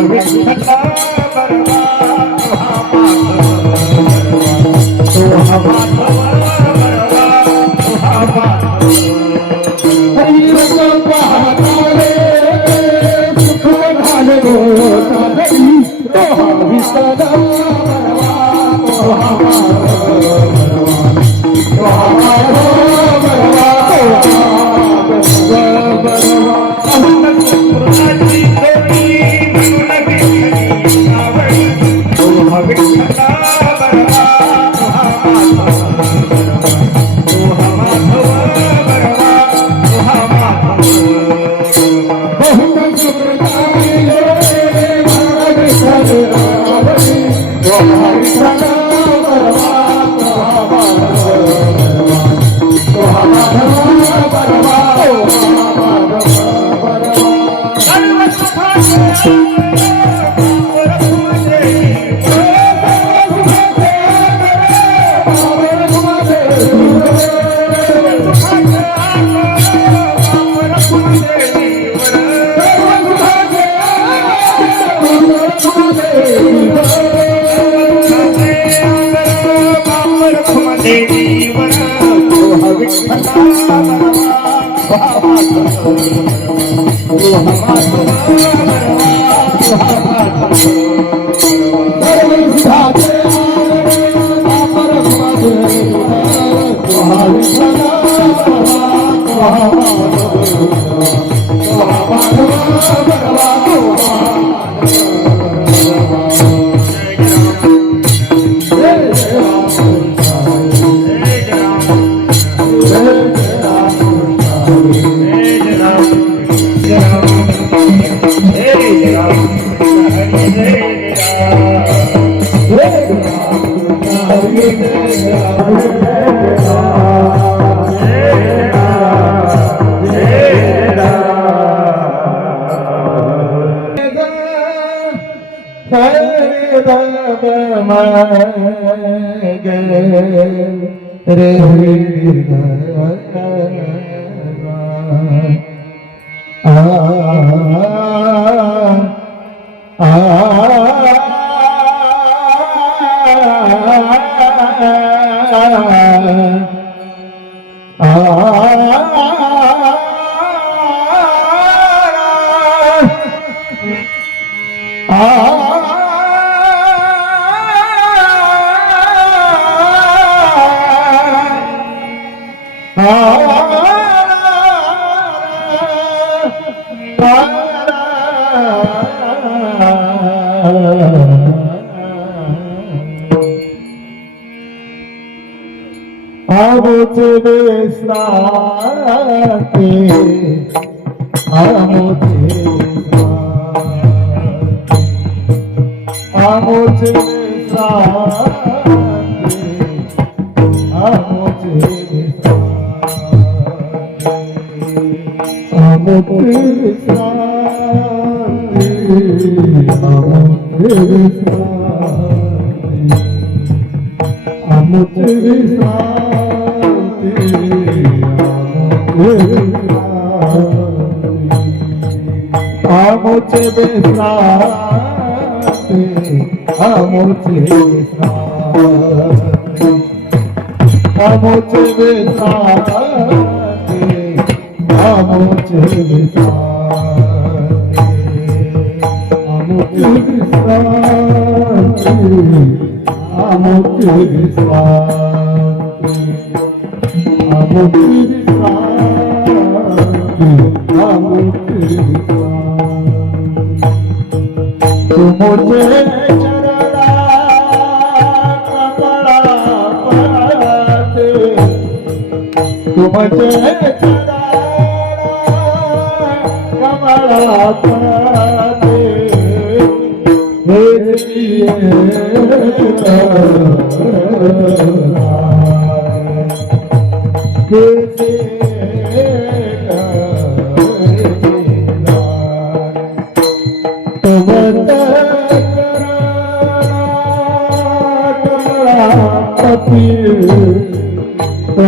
विठ्ठला बरवा तुहा माधव बरवा तुहा माधव हरी रंग पाहता रे सुख झाले होता नाही तुहा विठ्ठला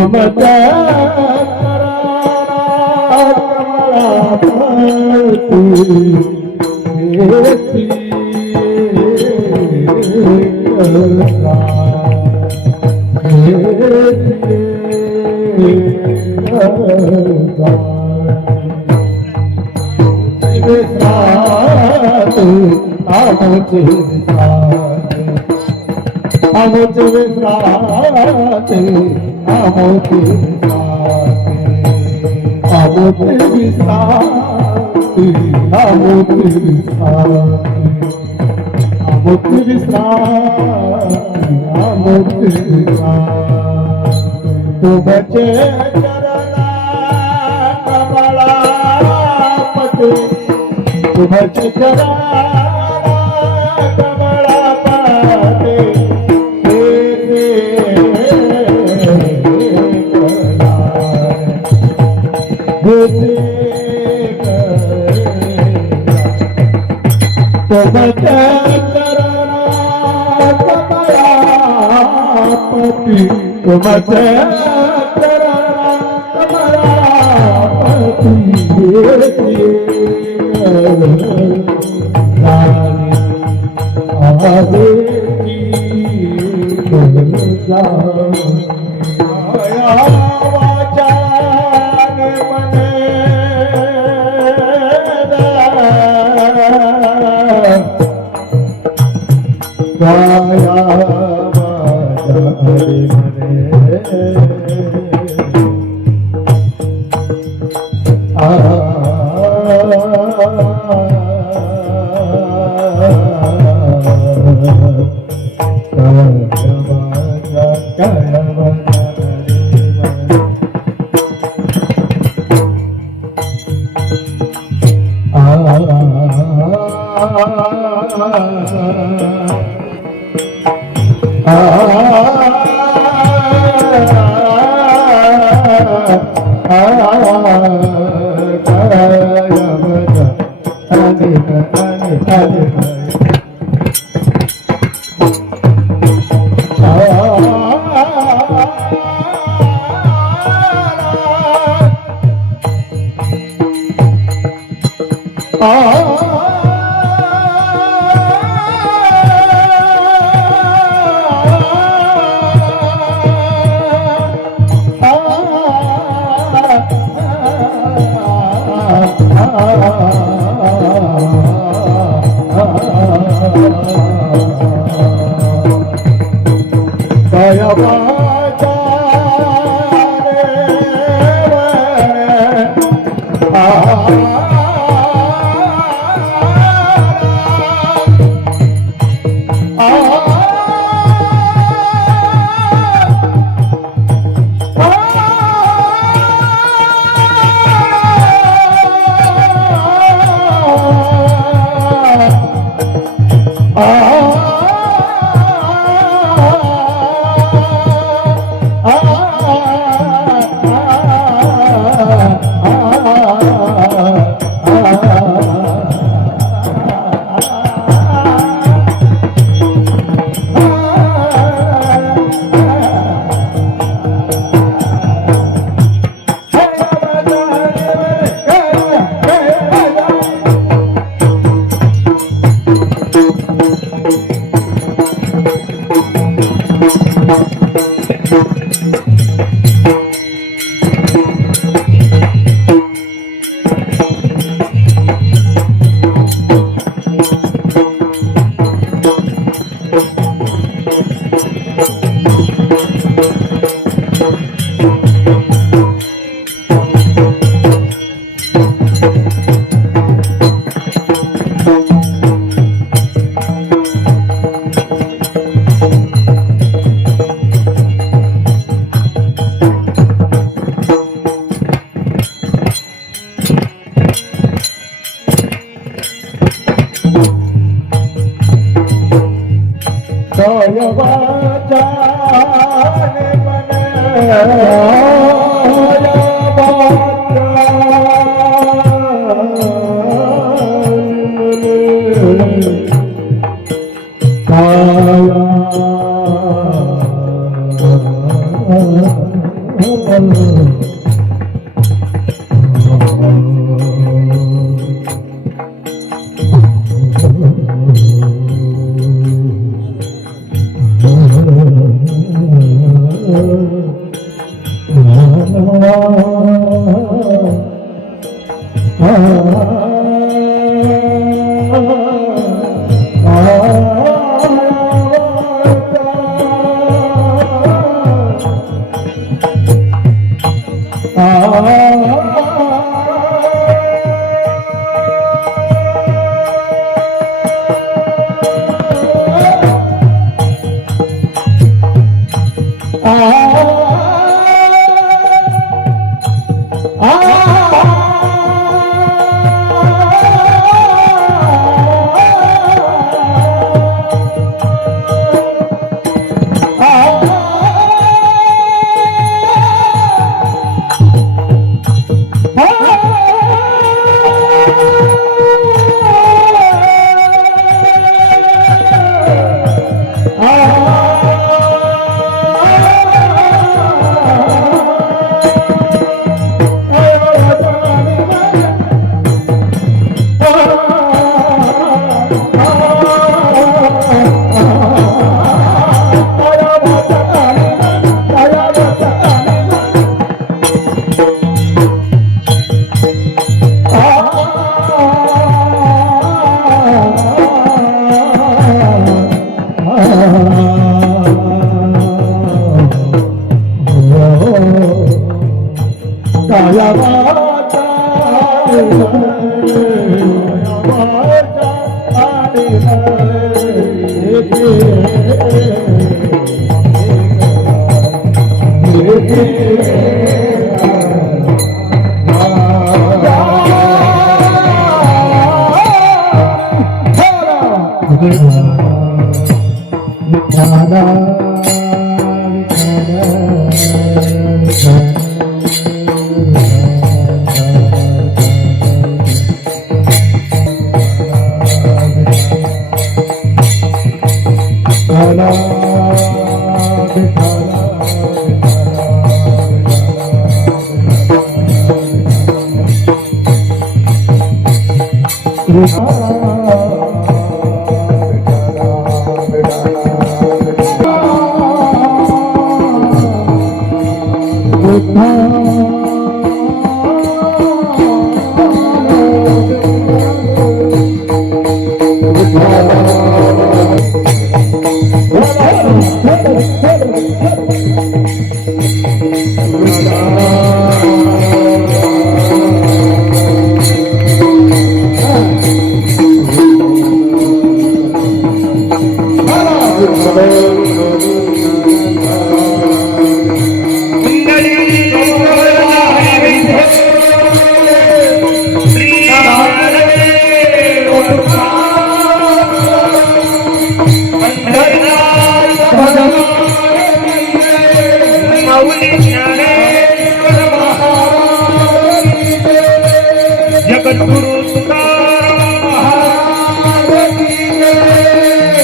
कमला तू बचे चरना कमला पते तू बचे चरना कमला पते तो बचे चरना कमला पति तो बचे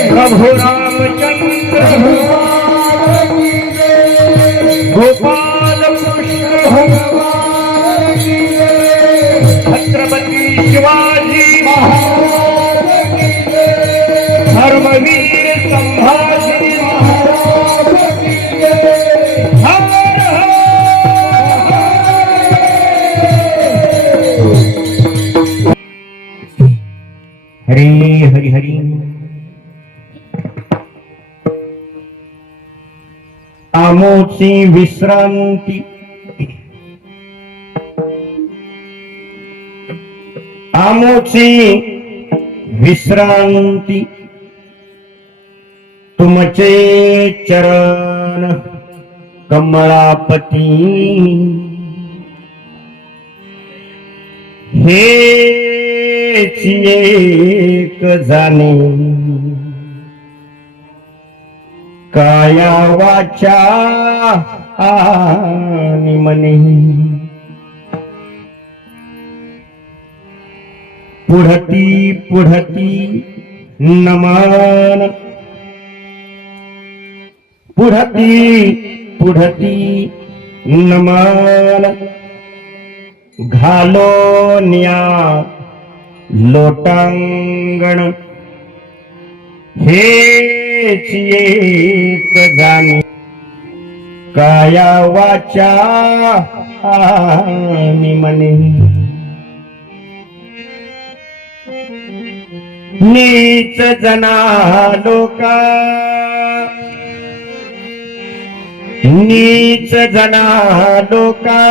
प्रभु रामचंद्र गोपाल कृष्ण छत्रपति शिवाजी धर्मवीर संभाजी हर हरि हरि हरि। आमोची विश्रांती आमोची विश्रांती तुमचे चरण कमळापती हेच एक जाणे काया वाचा आणि मने पुढती पुढती नमन पुढती पुढती नमन घालो न्या लोटांगण हेच एक जाणे काया वाचा आणि मने नीच जना लोका नीच जना लोका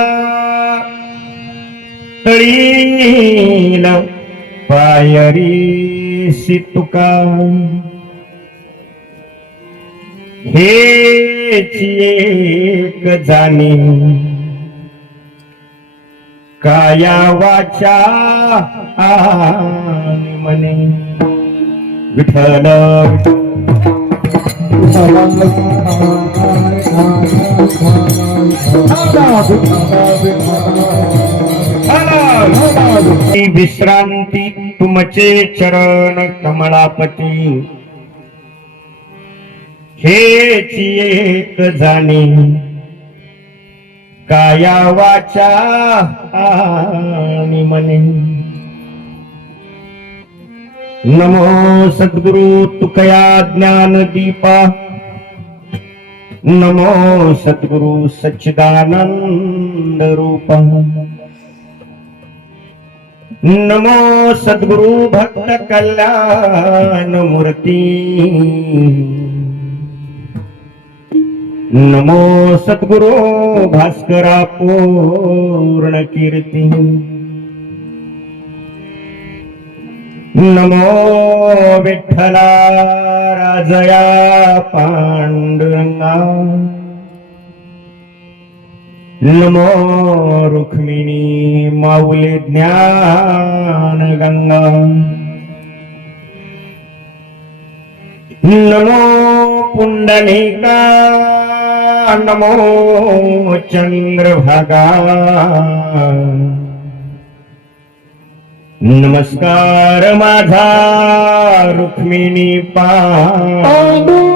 तळील पायरी तुका हे हेची एक जाणी काया वाचा आणि मने विठ्ठल विश्रांती तुमचे चरण कमळापती हेची एक जाणी काया वाचा आणि मने नमो सद्गुरु तुकया ज्ञान दीपा नमो सद्गुरु सच्चिदानंद रूपा नमो सद्गुरु भक्त कल्याण मूर्ती नमो सद्गुरु भास्करा पूर्ण कीर्ती नमो विठ्ठला राजया पांडुरंगा नमो रुक्मिणी माऊली ज्ञान गंगा नमो पुंडलिका नमो चंद्रभागा नमस्कार माझा रुक्मिणी पांडुरंगा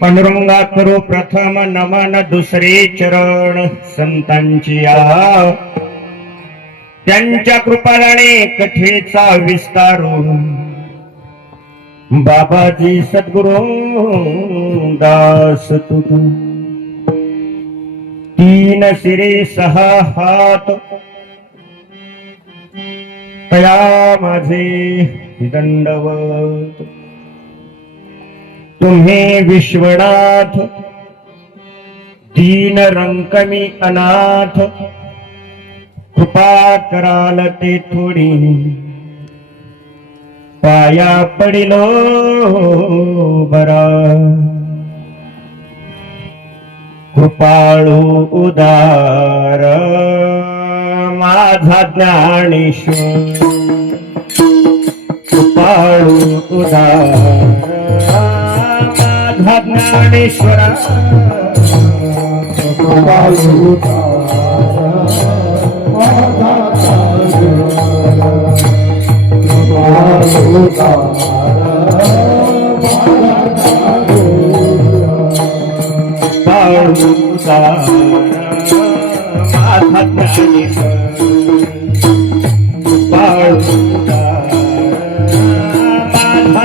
पांडुरंगा करू प्रथम नमन दुसरे चरण संतांची या त्यांच्या कृपाने कथेचा विस्तारू बाबाजी सद्गुरु दास तू तीन सिरे सहा हात तया माझे दंडवत तुम्ही विश्वनाथ दीन रंकमी अनाथ कृपा कराल ते थोडी पाया पडिलो बरा कृपाळू उदार माझा ज्ञानेश्वर कृपाळू उदार ज्ञानेश्वरा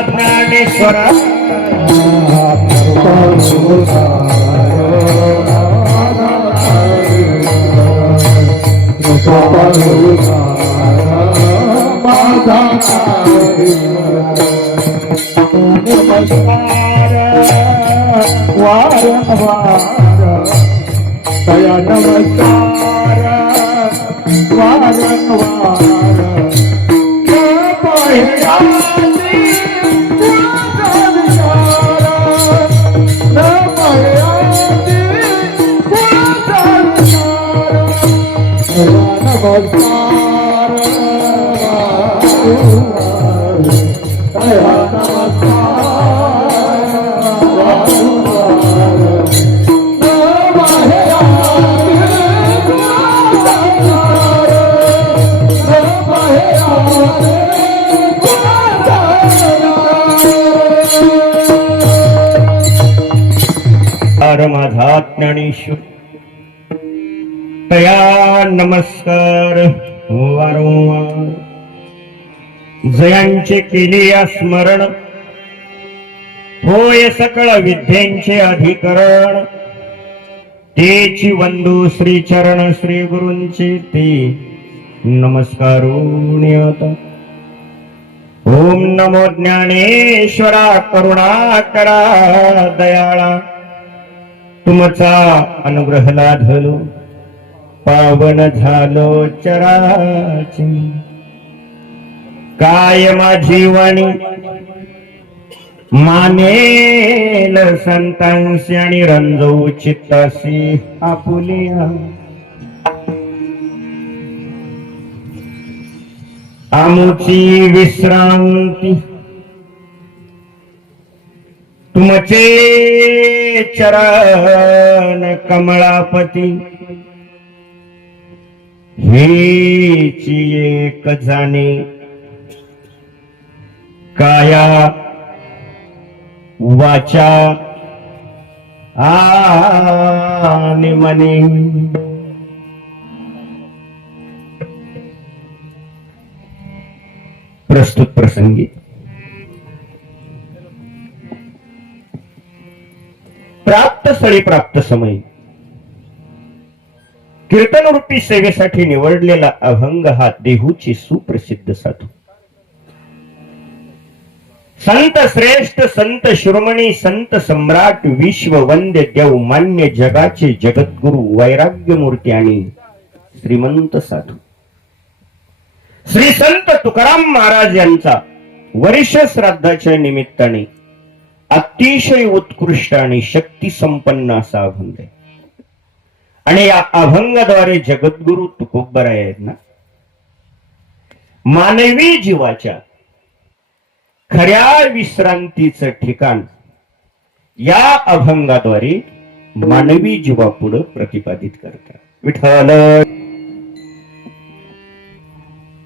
ज्ञानेश्वरा नमस्कार वारंवार दया नमस्कार वारंवार माझा ज्ञानेश्वर तया नमस्कार वारंवार जयांचे केले या स्मरण होय सकळ विद्येंचे अधिकरण तेची वंदू श्री चरण श्री गुरूंचे ते नमस्कारोण्यत ओम नमो ज्ञानेश्वरा करुणाकरा दयाळा तुमचा अनुग्रह लाधलो पावन झालो चराची काय माझी वाणी मानेल संतांशी आणि रंजवू चित्तासी आपुलिया आमुची विश्रांती तुमचे चरण कमळापती हेची एक जाणे काया वाचा आणि मने प्रस्तुत प्रसंगी प्राप्त स्थळी प्राप्त समय कीर्तनरूपी सेवेसाठी निवडलेला अभंग हा देहूची सुप्रसिद्ध साधू संत श्रेष्ठ संत शिरोमणी संत सम्राट विश्व वंद्य देव मान्य जगाचे जगद्गुरु वैराग्य मूर्ती आणि श्रीमंत साधू श्री संत तुकाराम महाराज यांचा वर्ष श्राद्धाच्या निमित्ताने अतिशय उत्कृष्ट आणि शक्ती संपन्न असा अभंग आहे आणि या अभंगाद्वारे जगद्गुरु तुकोबराय आहेत ना मानवी जीवाच्या खऱ्या विश्रांतीचं ठिकाण या अभंगाद्वारे मानवी जीवापुढे प्रतिपादित करतात विठ्ठल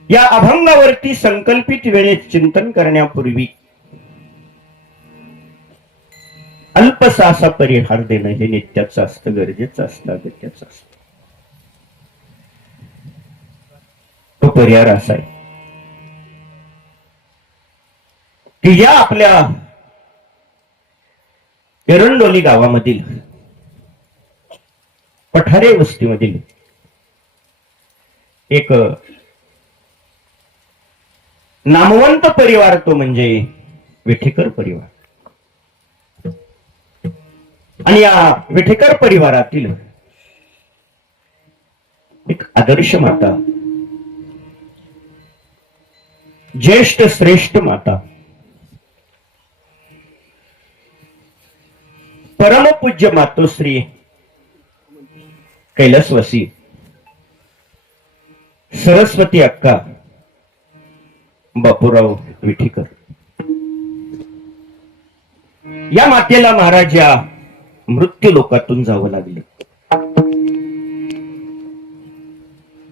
या अभंगावरती संकल्पित वेळेत चिंतन करण्यापूर्वी अल्पसा असा परिहार देणं हे नित्याचं असतं गरजेचं असतं अगत्याचं असतं तो परिहार असा आहे की या आपल्या एरंडोली गावामधील पठारे वस्तीमधील एक नामवंत परिवार तो म्हणजे विठेकर परिवार आणि या विठेकर परिवारातील एक आदर्श माता ज्येष्ठ श्रेष्ठ माता परमपूज्य मातोश्री कैलासवासी सरस्वती अक्का बापूराव विठेकर या मातेला महाराज या मृत्यू लोकातून जावं लागलं.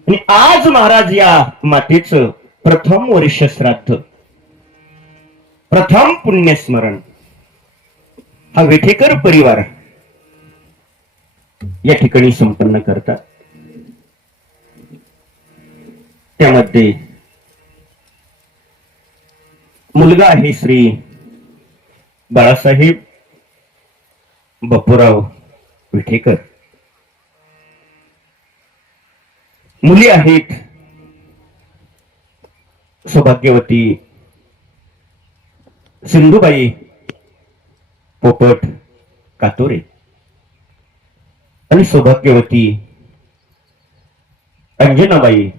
आणि आज महाराज या मातेचं प्रथम वर्ष श्राद्ध, प्रथम पुण्यस्मरण हा विठेकर परिवार या ठिकाणी संपन्न करतात. त्यामध्ये मुलगा आहे श्री बाळासाहेब बापूराव विठेकर. मुली आहेत सौभाग्यवती सिंधुबाई पोपट कातोरे आणि सौभाग्यवती अंजनाबाई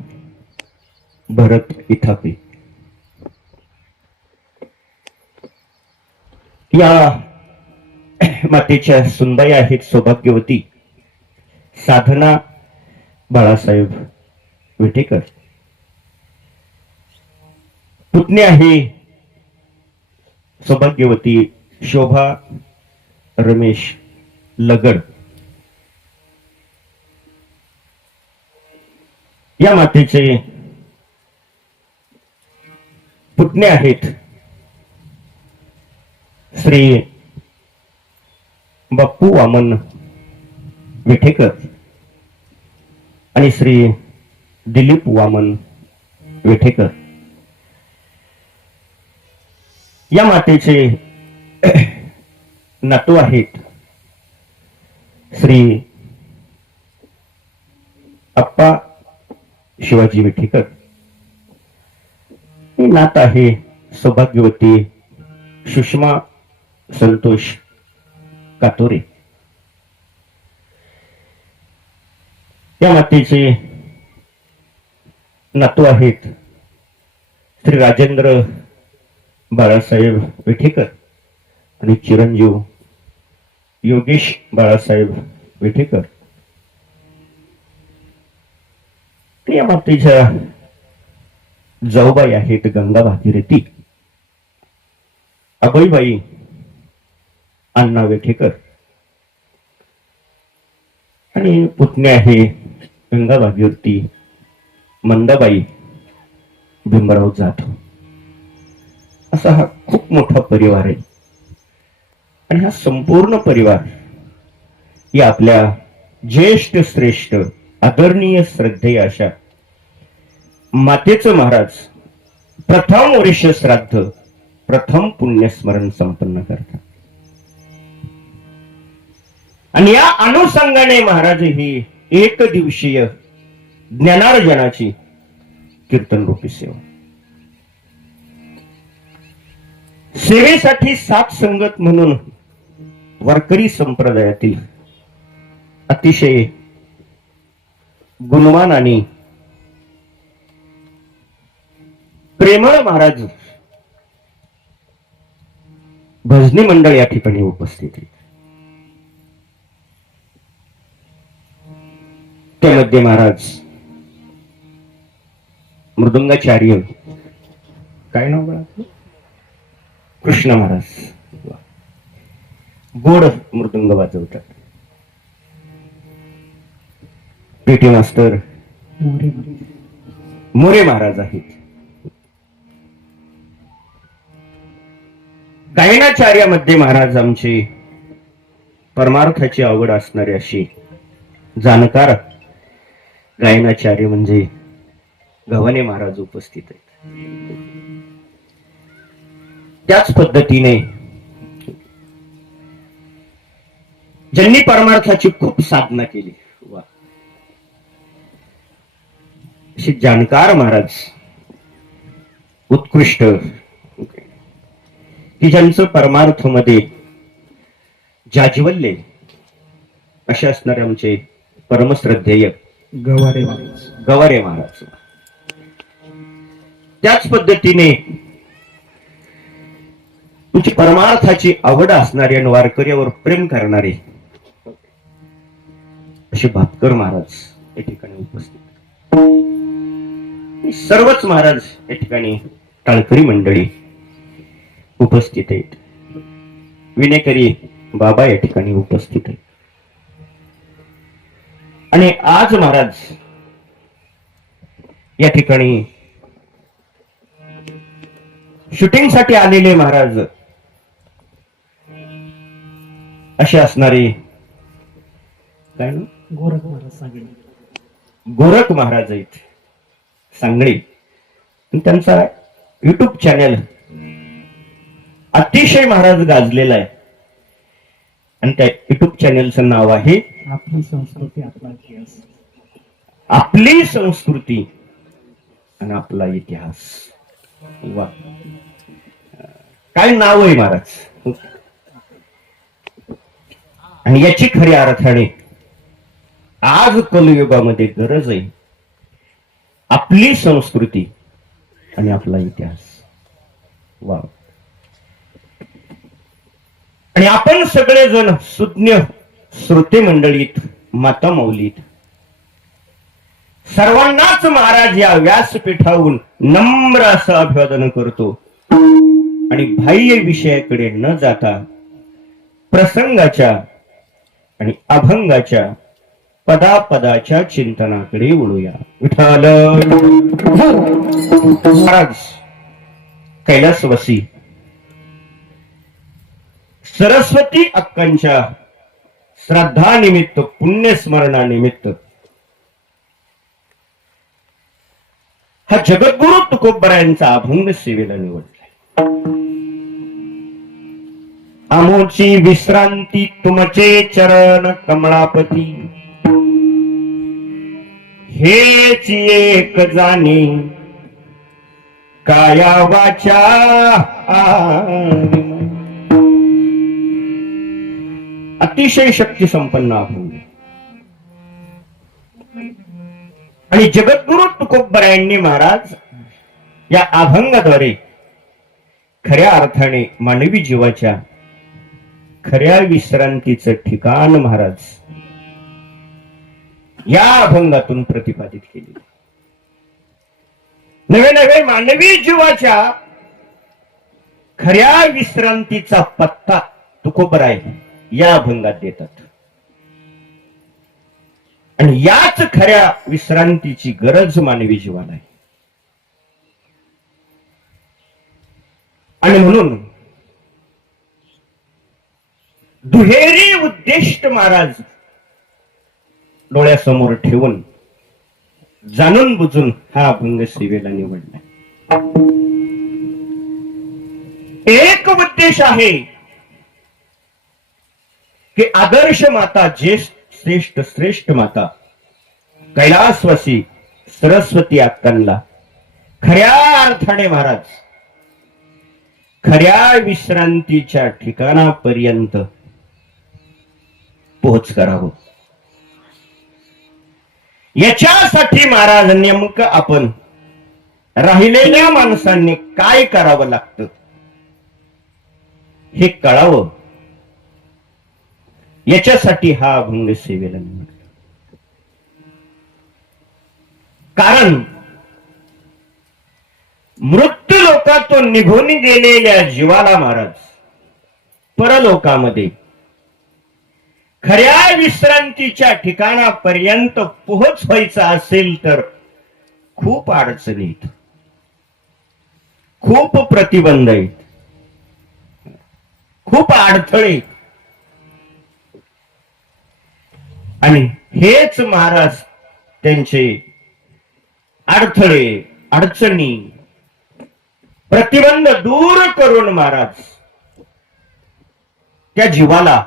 भरत इथापे. या मातेच्या सुनबाई आहेत सौभाग्यवती साधना बाळासाहेब विठेकर. पुतणी आहे सौभाग्यवती शोभा रमेश लगड. या मातेचे पुतणे आहेत श्री बाप्पू वामन विठेकर आणि श्री दिलीप वामन विठेकर. या मातेचे नातू आहेत श्री अप्पा शिवाजी विठेकर. नात आहे सौभाग्यवती सुषमा संतोष कातोरे. या मातेचे नातू आहेत श्री राजेंद्र बाळासाहेब विठेकर आणि चिरंजीव योगेश बाळासाहेब विठेकर. या मातेच्या जाऊबाई आहेत गंगा भागीरथी अभयबाई अण्णा विठेकर आणि पुतणे आहे गंगा भागीरथी मंदाबाई भीमराव जाधव. असा हा खूप मोठा परिवार आहे. आणि हा संपूर्ण परिवार या आपल्या ज्येष्ठ श्रेष्ठ आदरणीय श्रद्धेय अशा मातेचं महाराज प्रथम वर्ष श्राद्ध प्रथम पुण्यस्मरण संपन्न करतात. आणि या अनुषंगाने महाराज ही एक दिवसीय ज्ञानार्जनाची कीर्तन रूपी सेवा, सेवेसाठी साथ संगत म्हणून वारकरी संप्रदायातील अतिशय गुणवान आणि प्रेमळ महाराज भजनी मंडळ या ठिकाणी उपस्थित आहे. त्यामध्ये महाराज मृदंगाचार्य, काय नाव बघा, कृष्ण महाराज गोड मृदंग वाजवतात. पीटी मास्टर मोरे महाराज आहेत. गायनाचार्यामध्ये महाराज आमचे परमार्थाची आवड असणारे अशी जाणकार गायनाचार्य म्हणजे गव्हाणे महाराज उपस्थित आहेत. त्याच पद्धतीने ज्यांनी परमार्थाची खूप साधना केली असे जाणकार महाराज उत्कृष्ट की ज्यांचं परमार्थ मध्ये जाज्वल्य असे असणारे आमचे परमश्रद्धेय गवारे महाराज. त्याच पद्धतीने तुमची परमार्थाची आवड असणारी आणि वारकऱ्यावर प्रेम करणारे असे भापकर महाराज या ठिकाणी उपस्थित. सर्वच महाराज या ठिकाणी टाळकरी मंडळी उपस्थित आहेत. विनेकरी बाबा या ठिकाणी उपस्थित आहे. आणि आज महाराज या ठिकाणी शूटिंग साठी आलेले महाराज असे असणारे काय ना गोरख महाराज सांगेल. गोरख महाराज आहेत सांगळे. आणि त्यांचा युट्यूब चॅनल अतिशय महाराज गाजलेला आहे. आणि त्या युट्यूब चॅनलचं नाव आहे आपली संस्कृती आपला इतिहास. आपली संस्कृती आणि आपला इतिहास. वा, काय नाव आहे महाराज. आणि याची खऱ्या अर्थाने आज कलियुगामध्ये गरज आहे. आपली संस्कृती आणि आपला इतिहास. वा, आणि आपण सगळेजण सुज्ञ श्रोते मंडळीत, माता मौलीत सर्वांनाच महाराज या व्यासपीठावरून नम्र असं अभिवादन करतो. आणि बाह्य विषयाकडे न जाता प्रसंगाच्या आणि अभंगाच्या पदापदाच्या चिंतनाकडे वळूया. विठ्ठल. महाराज कैलासवासी सरस्वती अक्कांच्या श्राद्धानिमित्त, पुण्यस्मरणानिमित्त हा जगद्गुरु तुकोबरायांचा अभंग सेवेला निवडलाय. आमोची विश्रांती तुमचे चरण कमळापती, हेच एक जाणे काया वाचा आणि मन. अतिशय शक्ती संपन्न अभंग. आणि जगद्गुरु तुकोबरायांनी महाराज या अभंगाद्वारे खऱ्या अर्थाने मानवी जीवाच्या खऱ्या विश्रांतीचं ठिकाण महाराज या अभंगातून प्रतिपादित केले. नवे नवे मानवी जीवाच्या खऱ्या विश्रांतीचा पत्ता तुकोबराय या अभंगात देतात. आणि याच खऱ्या विश्रांतीची गरज मानवी जीवाला आहे. आणि म्हणून दुहेरी उद्दिष्ट महाराज डोळ्यासमोर ठेवून जाणून बुजून हा अभंग सेवेला निवडला. एक उद्देश आहे की आदर्श माता, ज्येष्ठ श्रेष्ठ माता कैलासवासी सरस्वती अक्कांना खऱ्या अर्थाने महाराज खऱ्या विश्रांतीच्या ठिकाणापर्यंत पोहोच करावं. याच्यासाठी महाराज नेमकं आपण राहिलेल्या माणसांनी काय करावं लागतं हे कळावं. याच्यासाठी हा अभंग सेवेला निवडला. कारण मृत्यू लोकातून निघून गेलेल्या जीवाला महाराज परलोकामध्ये खऱ्या विश्रांतीच्या ठिकाणापर्यंत पोहोच व्हायचा असेल तर खूप अडचणीत, खूप प्रतिबंध आहेत, खूप अडथळे. आणि हेच महाराज त्यांचे अडथळे, अडचणी, प्रतिबंध दूर करून महाराज त्या जीवाला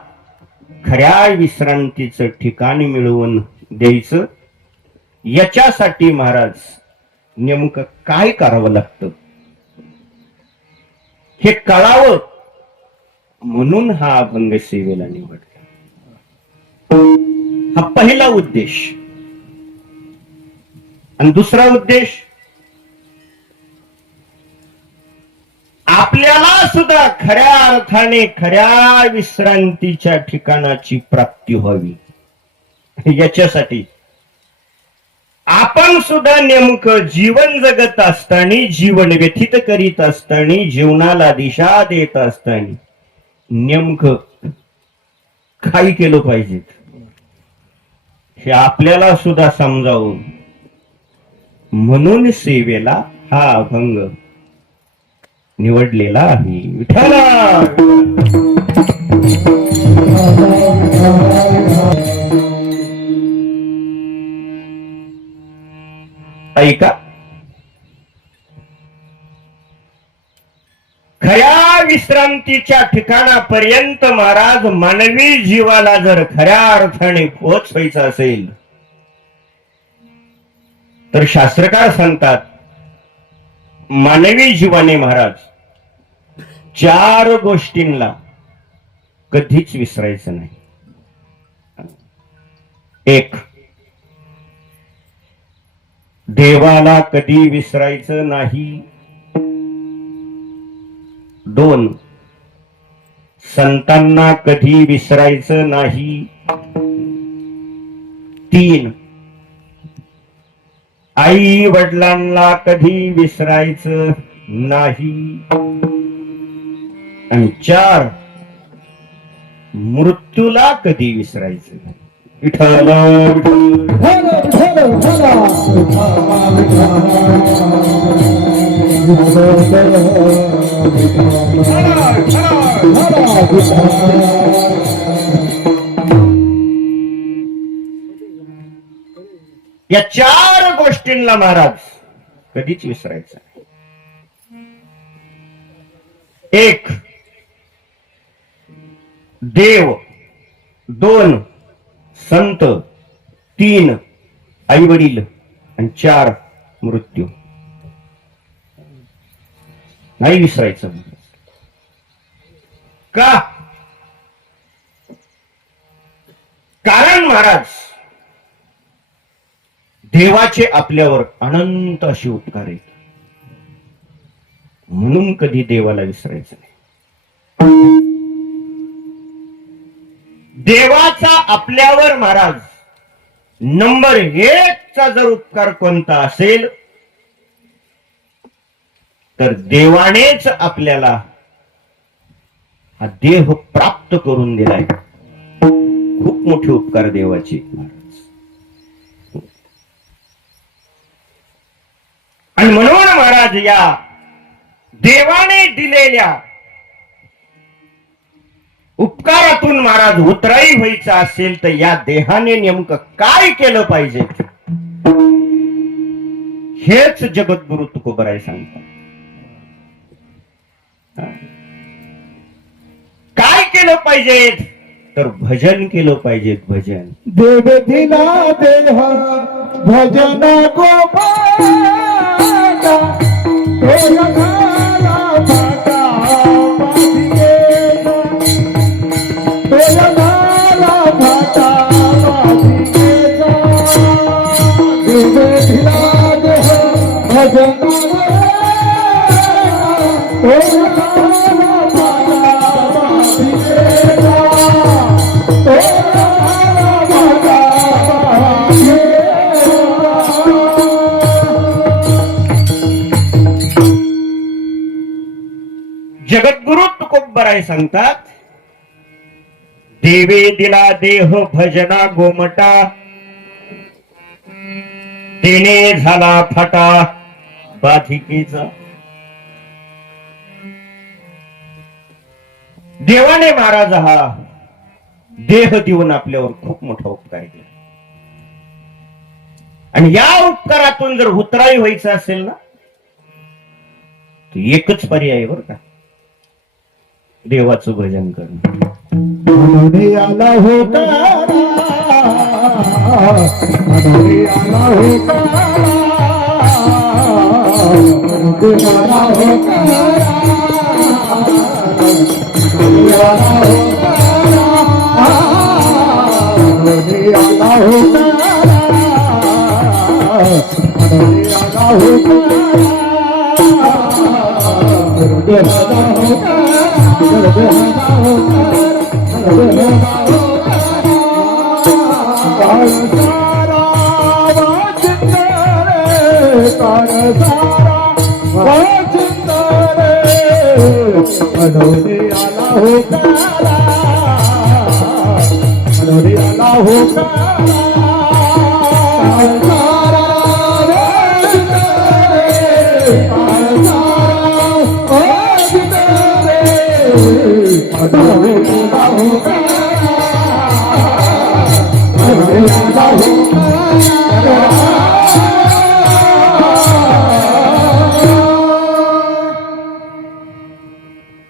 खऱ्या विश्रांतीचं ठिकाण मिळवून द्यायचं. याच्यासाठी महाराज नेमकं काय करावं लागतं हे कळावं म्हणून हा अभंग सेवेला निवडला. हा पहिला उद्देश. आणि दुसरा उद्देश आपल्याला सुद्धा खऱ्या अर्थाने खऱ्या विश्रांतीच्या ठिकाणाची प्राप्ती व्हावी. याच्यासाठी आपण सुद्धा नेमकं जीवन जगत असताना, जीवन व्यथित करीत असताना, जीवनाला दिशा देत असताना नेमकं काय केलं पाहिजे हे आपल्याला सुद्धा समजावून म्हणून सेवेला हा अभंग निवडलेला आहे. विठ्ठला ऐका, खऱ्या विश्रांतीच्या ठिकाणापर्यंत महाराज मानवी जीवाला जर खऱ्या अर्थाने पोहोचवायचं असेल तर शास्त्रकार सांगतात मानवी जीवाने महाराज 4 गोष्टींना कधीच विसरायचं नाही. 1, देवाला कधी विसरायचं नाही. 2, संतांना कधी विसरायचं नाही. 3, आई वडिलांना कधी विसरायचं नाही. आणि 4, मृत्यूला कधी विसरायचं नाही. विठ्ठल या 4 गोष्टींना महाराज कधीच विसरायचं नाही. 1, देव. 2, संत. 3, आई वडील. आणि 4, मृत्यू. नाही विसरायचं. का? कारण महाराज देवाचे आपल्यावर अनंत असे उपकार आहेत, म्हणून कधी देवाला विसरायचं नाही. देवाचा आपल्यावर महाराज नंबर 1 चा जर उपकार कोणता असेल तर देवानेच आपल्याला हा देह प्राप्त करून दिलाय. खूप मोठे उपकार देवाचे महाराज. आणि म्हणून महाराज या देवाने दिलेल्या उपकारातून महाराज उतराई व्हायचं असेल तर या देहाने नेमकं काय केलं पाहिजे हेच जगद्गुरु तुकोबराय सांगतात. काय केलं पाहिजे तर भजन केलं पाहिजे. भजन देव दिला देह भजन गोपाला जगद्गुरु तुकोबराय सांगतात देवे दिला देह भजना गोमटा तेने झाला फाटा बाधिकेचा. देवाने महाराज हा देह देऊन आपल्यावर खूप मोठा उपकार केला. आणि या उपकारातून जर उतराई व्हायचं असेल ना तर एकच पर्याय बर का, देवाचं भजन करणं. आला होकारा आला होकारा आला होकारा हो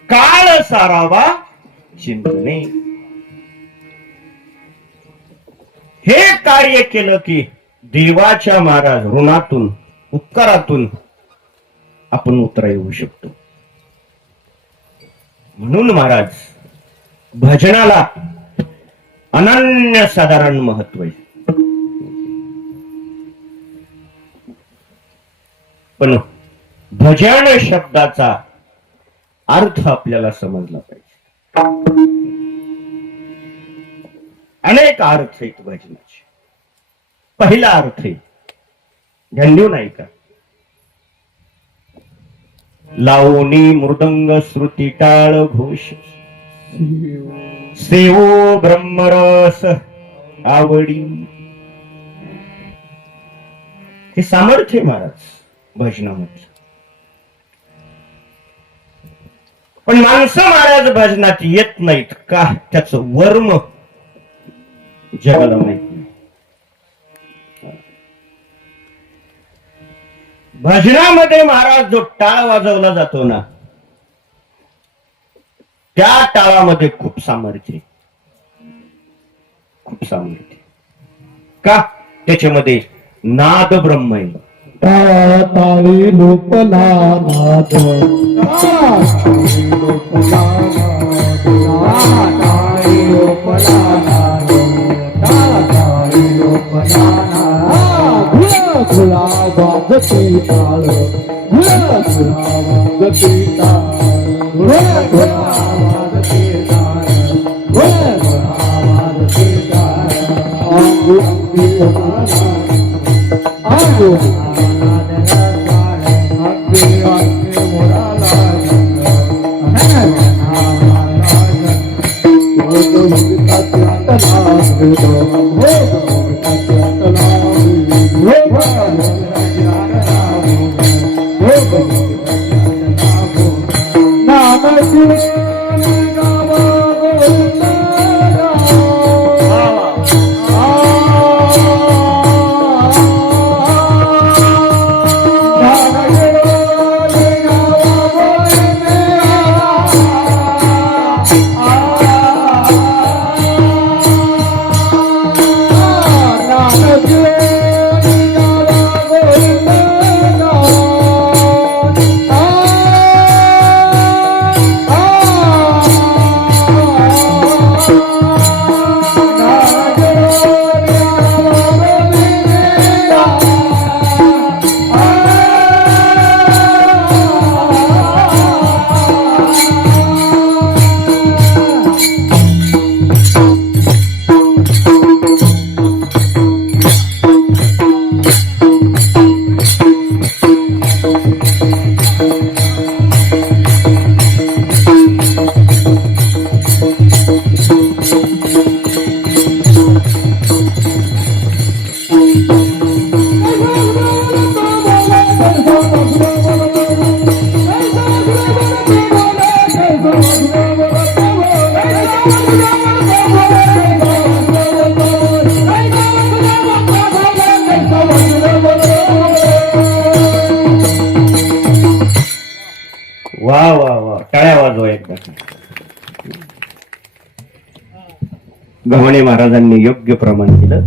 काळ सारावा चिंतने. हे कार्य केलं की देवाच्या महाराज ऋणातून उपकारातून आपण उतरा येऊ शकतो. म्हणून महाराज भजनाला अनन्यसाधारण महत्व आहे. पण भजन शब्दाचा अर्थ आपल्याला समजला पाहिजे. अनेक अर्थ आहेत भजनाचे. पहिला अर्थ आहे ध्यान देऊ नाही का, लावणी मृदंग श्रुती टाळ घोष सेवो ब्रह्मरस आवडी. हे सामर्थ्य आहे महाराज भजनामध्ये. पण माणसं महाराज भजनात येत नाहीत का, त्याचं वर्म जगाला माहित नाही. भजनामध्ये महाराज जो टाळ वाजवला जातो ना, त्या टाळामध्ये खूप सामर्थ्य आहे. खूप सामर्थ्य का, त्याच्यामध्ये नाद ब्रह्म आहे. टाळा ताळी लोपला नाद, ताळी लोपला नाद, ताळी लोपला नाद, ताळी लोपला नाद. खुला वाजती टाळ, खुला वाजती टाळ, खुला वाजती टाळ, खुला वाजती टाळ. अंगू अंगी होताना, अंगू वा वा वा, टाळ्या वाजवा एकदा. गव्हाणे महाराजांनी योग्य प्रमाण दिलं.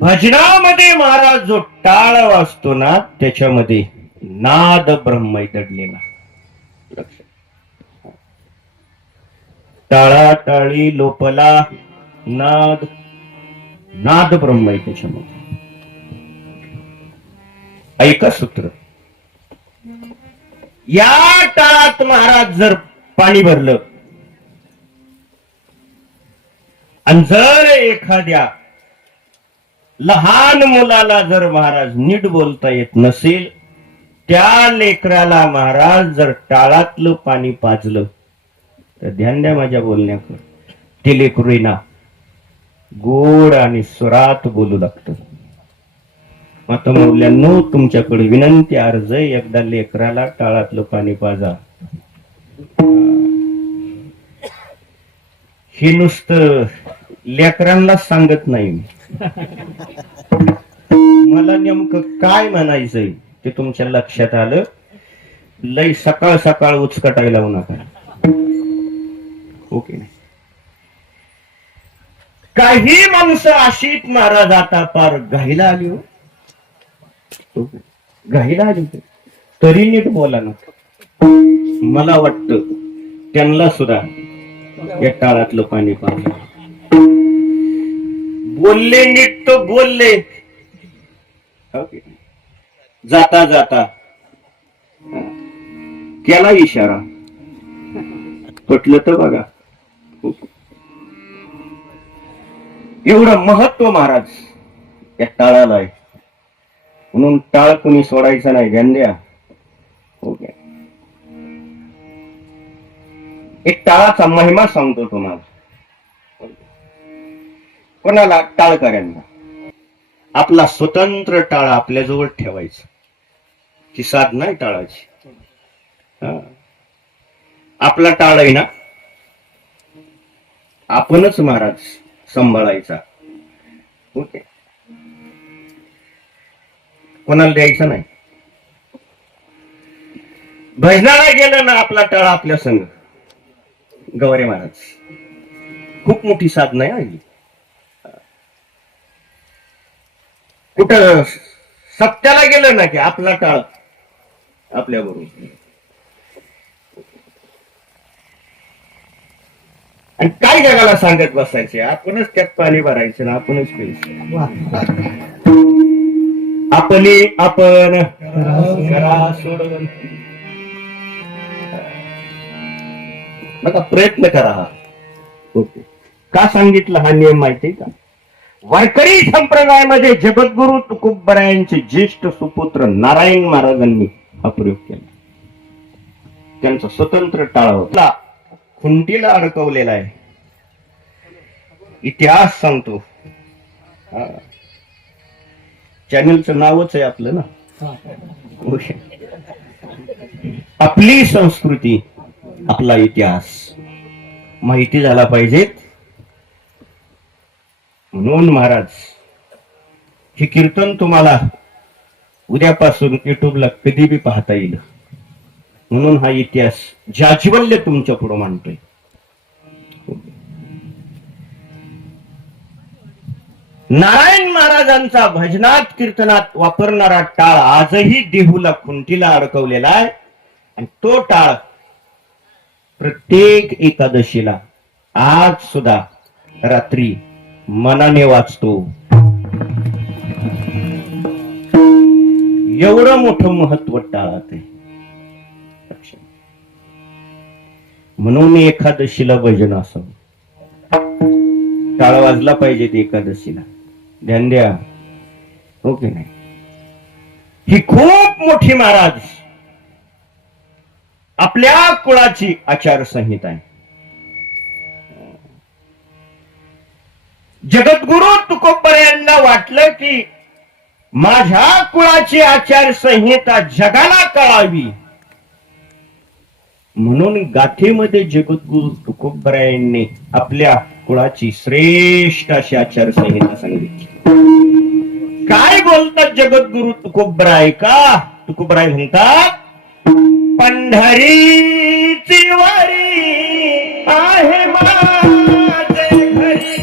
भजनामध्ये महाराज जो टाळ वाजतो ना, त्याच्यामध्ये नाद ब्रह्म दडलेला. टाळा टाळी लोपला नाद, नाद ब्रह्म आहे त्याच्यामध्ये. ऐका सूत्र, या टाळात महाराज जर पाणी भरलं आणि जर एखाद्या लहान मुलाला जर महाराज नीट बोलता येत नसेल, त्या लेकराला महाराज जर टाळातलं पाणी पाजलं, तर ध्यान द्या माझ्या बोलण्याकडे, ते लेकरू ना गोड आणि सुरात बोलू लागतं. आता मौल्यांनो, तुमच्याकडे विनंती अर्ज आहे, एकदा लेकराला टाळातलं पाणी पाजा. हे नुसतं लेकरांना सांगत नाही मी. मला नेमकं काय म्हणायचंय ते तुमच्या लक्षात आलं. लय सकाळ सकाळ उचकटायला लावू नका. ओके. काही माणसं अशीच महाराज आता पार घाईला आली हो. घाईला आली तरी नीट बोला ना. मला वाटतं त्यांना सुद्धा या टाळातलं पाणी पाहिजे. बोलले नीट तर बोलले. ओके. जाता जाता केला इशारा, पटलं तर बघा. एवढं महत्व महाराज या टाळाला आहे, म्हणून टाळ कुणी सोडायचा नाही. ध्यान द्या. ओके. एक टाळाचा महिमा सांगतो तुम्हाला. कोणाला? टाळकऱ्यांना. आपला स्वतंत्र टाळ आपल्याजवळ ठेवायचा. ती साध नाही टाळाची. आपला टाळ आहे ना, आपणच महाराज सांभाळायचा. ओके. कोणाला द्यायचं नाही. भजनाला गेलं ना, आपला टाळ आपल्या संग. गवारे महाराज खूप मोठी साधना आहे. कुठं सत्याला गेलं ना की आपला टाळ आपल्या बरोबर. आणि काय जगाला सांगत बसायचे, आपणच त्यात पाणी भरायचं ना, आपणच प्यायचं. आपण करा सोडून. बघा, प्रयत्न करा. हा ओके. का सांगितलं हा नियम माहितीये का? वारकरी संप्रदायामध्ये जगद्गुरु तुकोबरायांचे ज्येष्ठ सुपुत्र नारायण महाराजांनी हा प्रयोग केला. त्यांचा स्वतंत्र टाळ होता, खुंटीला अडकवलेला आहे. इतिहास सांगतो. चॅनलचं नावच आहे आपलं ना. आपली संस्कृती, आपला इतिहास माहिती झाला पाहिजेत. म्हणून महाराज हे कीर्तन तुम्हाला उद्यापासून युट्यूबला कधी बी पाहता येईल. म्हणून हा इतिहास जाज्वल्य तुमच्या पुढे मांडतोय. नारायण महाराजांचा भजनात कीर्तनात वापरणारा टाळ आजही देहूला खुंटीला अडकवलेला आहे. आणि तो टाळ प्रत्येक एकादशीला आज सुद्धा रात्री मनाने वाचतो. एवढं मोठं महत्व टाळात आहे. म्हणून एकादशीला भजन असावं. टाळ वाजला पाहिजे ते एकादशीला. ध्यान द्या. ओके. नाही, ही खूप मोठी महाराज आपल्या कुळाची आचारसंहिता आहे. जगद्गुरु तुकोबरायांना वाटलं की माझ्या कुळाची आचारसंहिता जगाला कळावी, म्हणून गाथेमध्ये जगद्गुरु तुकोबरायांनी आपल्या कुळाची श्रेष्ठ अशी आचारसंहिता सांगितली. काय बोलतात जगद्गुरु तुकोबराय? का तुकोबराय म्हणतात, पंढरीची वारी आहे माझे घरी,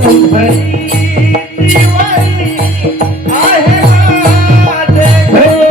पंढरीची वारी आहे माझे घरी.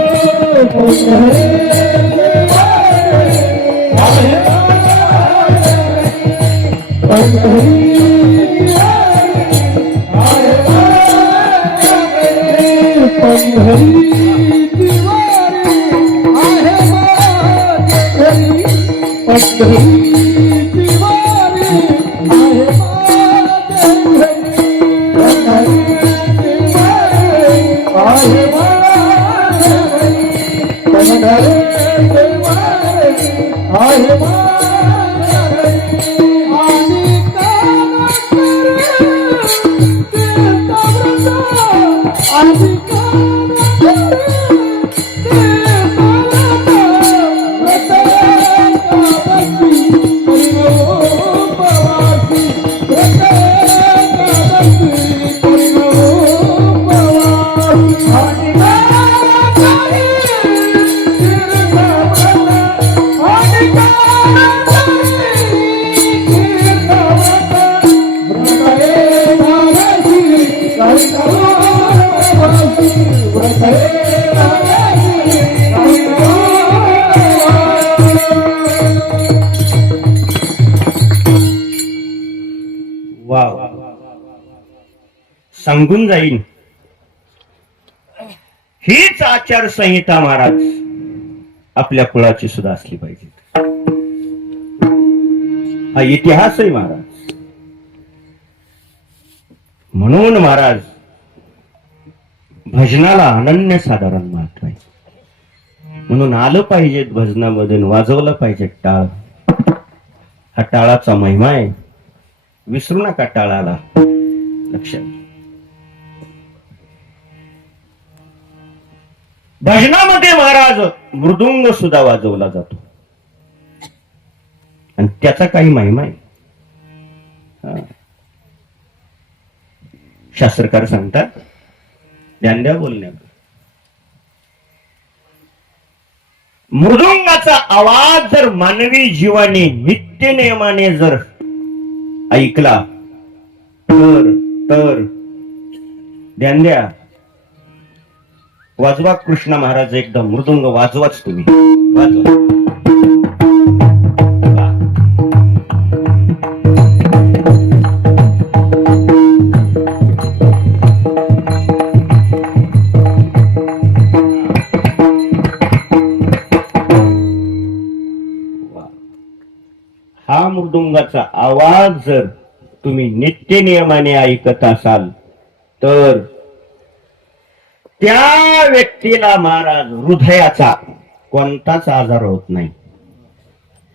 सांगून जाईन. हीच आचारसंहिता महाराज आपल्या कुळाची सुद्धा असली पाहिजे. हा इतिहास आहे महाराज. म्हणून महाराज भजनाला अनन्यसाधारण महत्व आहे. म्हणून आलं पाहिजे भजनामध्ये, वाजवलं पाहिजे टाळ. हा टाळाचा महिमा आहे. विसरू नका टाळाला. लक्षात. भजनामध्ये महाराज मृदुंग सुद्धा वाजवला जातो आणि त्याचा काही महिमा आहे. शास्त्रकार सांगतात, ध्यान द्या बोलण्यात. मृदुंगाचा आवाज जर मानवी जीवाने नित्य नियमाने जर ऐकला तर ध्यान द्या, वाजवा कृष्ण महाराज एकदा मृदुंग वाजवाच तुम्ही. वाजवा. हा मृदुंगाचा आवाज जर तुम्ही नित्य नियमाने ऐकत असाल तर त्या व्यक्तीला महाराज हृदयाचा कोणताच आजार होत नाही.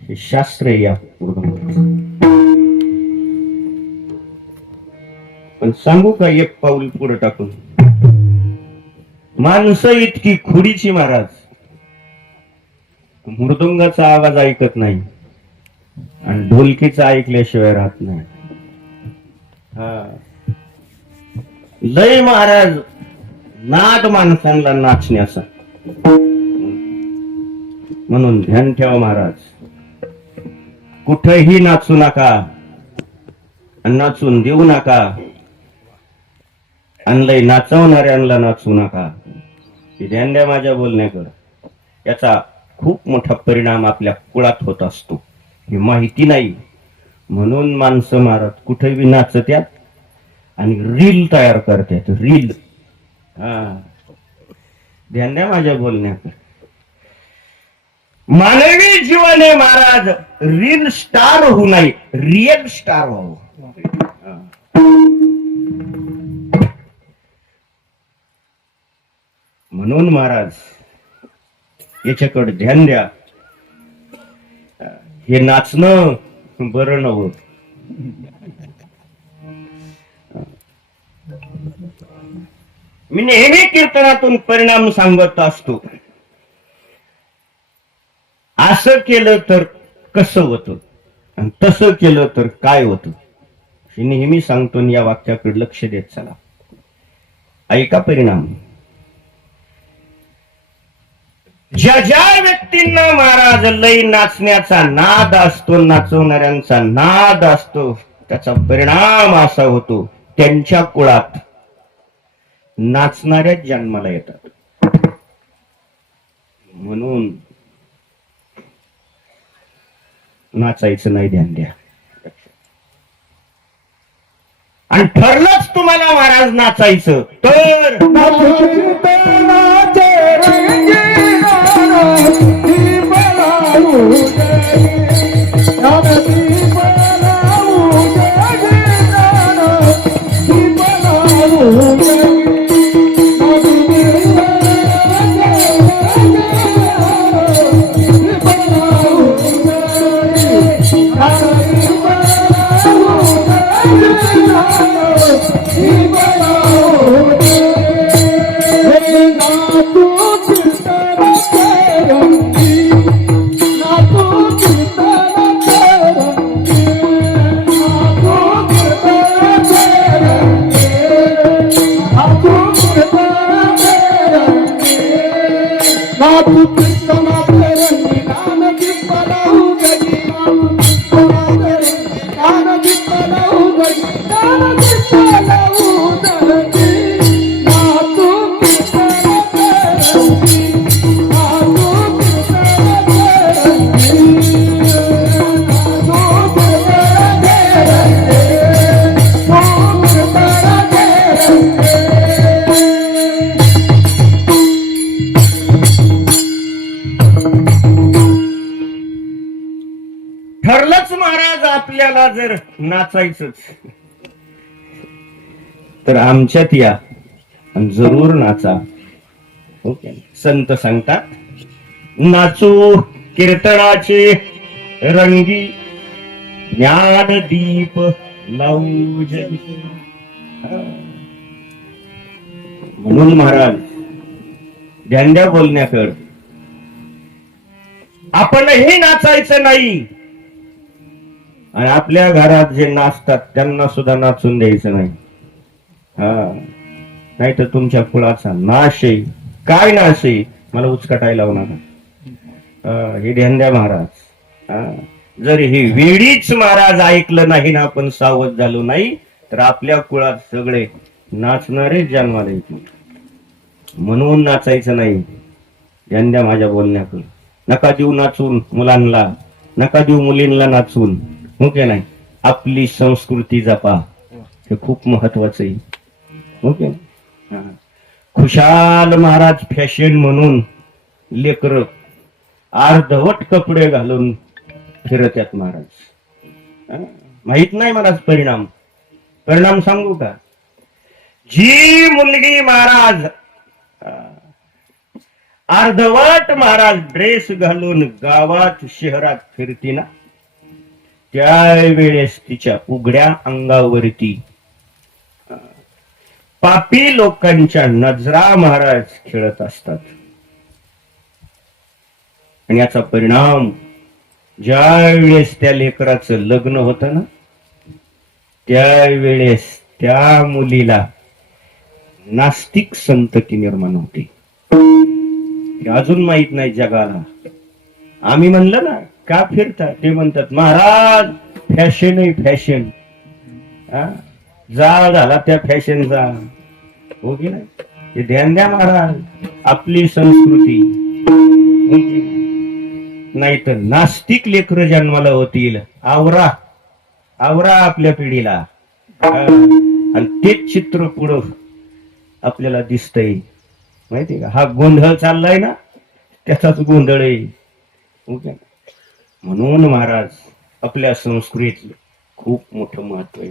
हे शास्त्र या मृदुंगाचं. पण सांगू का एक पाऊल पुढे टाकून, माणसं इतकी खुडीची महाराज, मृदुंगाचा आवाज ऐकत नाही आणि ढोलकीचा ऐकल्याशिवाय राहत नाही. लय महाराज नाद माणसांना नाचण्याचा. म्हणून ध्यान ठेवा महाराज, कुठेही नाचू नका, नाचून देऊ नका, आणलंय नाचवणाऱ्यांना नाचू नका. ध्यान द्या माझ्या बोलण्याकडे. याचा खूप मोठा परिणाम आपल्या कुळात होत असतो, ही माहिती नाही. म्हणून माणसं महाराज कुठेही नाचत्यात आणि रील तयार करतात. रील. ध्यान द्या माझ्या बोलण्याकडे. मानवी जीवने महाराज रील स्टार होऊ नये, रिअल स्टार व्हावं. म्हणून महाराज याच्याकडे ध्यान द्या. हे नाचणं बरं नव्हतं. मी नेहमी कीर्तनातून परिणाम सांगत असतो. असं केलं तर कसं होतं आणि तसं केलं तर काय होतं हे नेहमी सांगतो. या वाक्याकडे लक्ष देत चला. ऐका परिणाम. ज्या ज्या व्यक्तींना महाराज लई नाचण्याचा नाद असतो, नाचवणाऱ्यांचा नाद असतो, त्याचा परिणाम असा होतो त्यांच्या कुळात नाचणाऱ्या जन्माला येतात. म्हणून नाचायचं नाही. ध्यान द्या. आणि ठरलंच तुम्हाला महाराज नाचायचं तर ठरलंच महाराज आपल्याला जर नाचायचंच तर आमच्यात या आणि जरूर नाचा. ओके. संत सांगतात नाचू कीर्तनाचे रंगी ज्ञान दीप लावू जगी. म्हणून महाराज ध्यान द्या बोलण्याकडे. आपणही नाचायचं नाही आणि आपल्या घरात जे नाचतात त्यांना सुद्धा नाचून द्यायचं नाही. नाही तर तुमच्या कुळाचा नाश आहे. काय नाश आहे मला उचकटायला लावू नका. हे ध्यान द्या महाराज. जर हे वेळीच महाराज ऐकलं नाही ना आपण सावध झालो नाही तर आपल्या कुळात सगळे नाचणारे जन्माला येतील. म्हणून नाचायचं नाही. ध्यान द्या माझ्या बोलण्याकडे. नका देऊ नाचून मुलांना, नका देऊ मुलींना नाचून. ओके नाही. आपली संस्कृती जपा. हे खूप महत्वाचं आहे. ओके. खुशाल महाराज फॅशन म्हणून लेकर अर्धवट कपडे घालून फिरत्यात महाराज. माहित नाही मला परिणाम सांगू का. जी मुलगी महाराज अर्धवट महाराज ड्रेस घालून गावात शहरात फिरती ना त्यावेळेस तिच्या उघड्या अंगावरती पापी लोकांच्या नजरा महाराज खेळत असतात. आणि याचा परिणाम ज्या वेळेस त्या लेकराचं लग्न होतं ना त्यावेळेस त्या मुलीला नास्तिक संतती निर्माण होते. अजून माहित नाही जगाला. आम्ही म्हणलं ना का फिरता ते म्हणतात महाराज फॅशन आहे फॅशन. जाळ झाला त्या फॅशनचा. हो की नाही. हे ध्यान द्या महाराज. आपली संस्कृती नाही तर नास्तिक लेकर जन्माला होतील. आवरा आपल्या पिढीला. आणि तेच चित्र पुढं आपल्याला दिसतंय माहितीये का. हा गोंधळ चाललाय ना त्याचाच गोंधळ आहे. ओके. म्हणून महाराज आपल्या संस्कृतीत खूप मोठं महत्व आहे.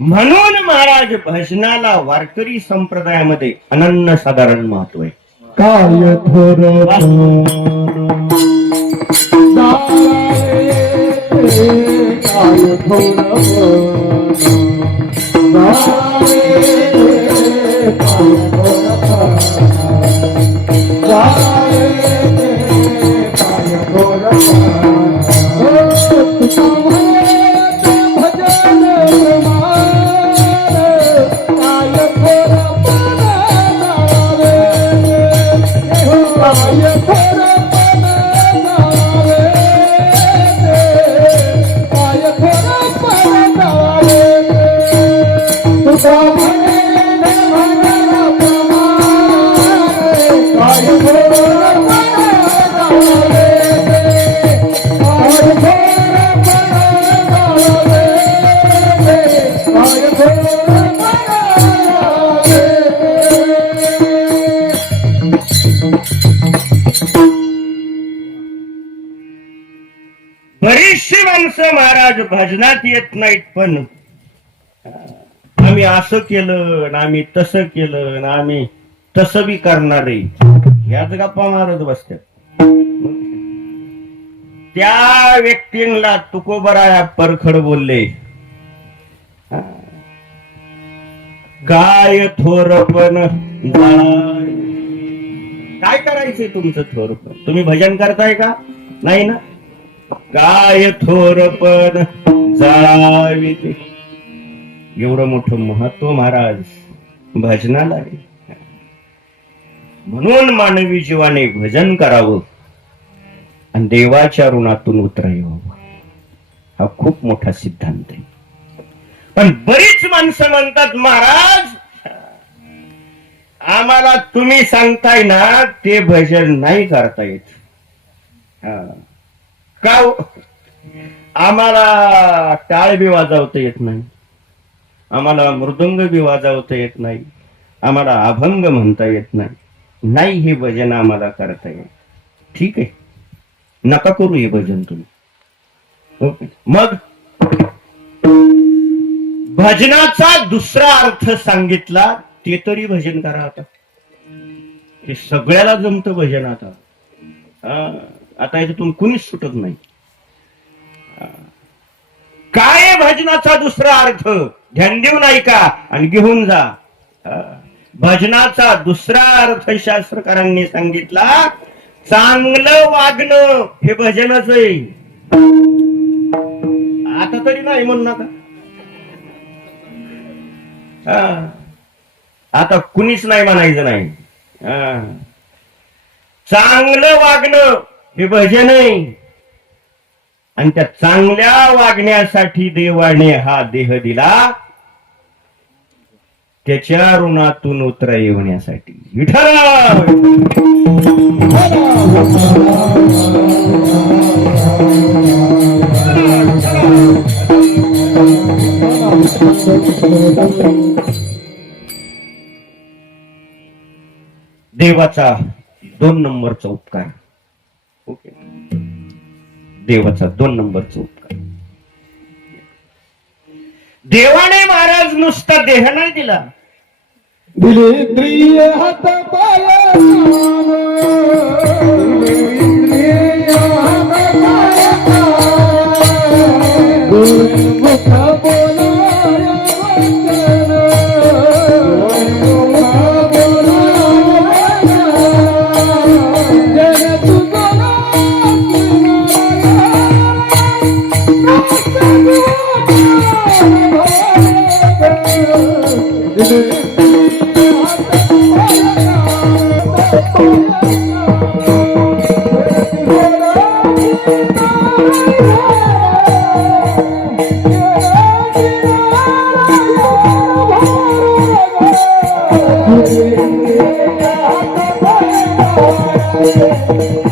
म्हणून महाराज भजनाला वारकरी संप्रदायामध्ये अनन्य साधारण महत्व आहे. काय थोर काय बरीचशी माणसं महाराज भजनात येत नाहीत. पण आम्ही असं केलं आणि आम्ही तसं केलं आणि आम्ही तसं बी करणार आहे ह्याच गप्पा मारत बसतात. त्या व्यक्तींना तुकोबराया परखड बोलले काय थोरपण काय करायचंय तुमचं थोरपण. तुम्ही भजन करताय का नाही ना. काय थोरपण जाळावी. एवढं मोठं महत्व महाराज भजनाला आहे. म्हणून मानवी जीवाने भजन करावं आणि देवाच्या ऋणातून उतरावं. हा खूप मोठा सिद्धांत आहे. पण बरीच माणसं म्हणतात महाराज आम्हाला तुम्ही सांगताय ना ते भजन नाही करता येत. का आम्हाला टाळ बी वाजवता येत नाही, आम्हाला मृदंग बी वाजवता येत नाही, आम्हाला अभंग म्हणता येत नाही. नाही हे भजन आम्हाला करता येईल, ठीक आहे, नका करू हे भजन तुम्ही. ओके. मग भजनाचा दुसरा अर्थ सांगितला, ते तरी भजन करा आता. हे सगळ्याला जमतं भजन आता. आता याच्यातून कुणीच सुटत नाही. काय आहे भजनाचा दुसरा अर्थ? ध्यान देऊन ऐका आणि घेऊन जा. भजनाचा दुसरा अर्थ शास्त्रकारांनी सांगितला, चांगलं वागणं हे भजनच आहे. आता तरी नाही म्हणू नका. आता कुणीच नाही म्हणायचं नाही. चांगलं वागणं हे भजन आहे. आणि त्या चांगल्या वागण्यासाठी देवाने हा देह दिला, त्याच्या ऋणातून उतरा येण्यासाठी. विठ्ठल देवाचा 2 नंबरचा उपकार. ओके. देवाचा 2 नंबरचा उपकार. देवाने महाराज नुसता देह नाही दिला, दिले इंद्रिय हात पाय इंद्रिय हात पाय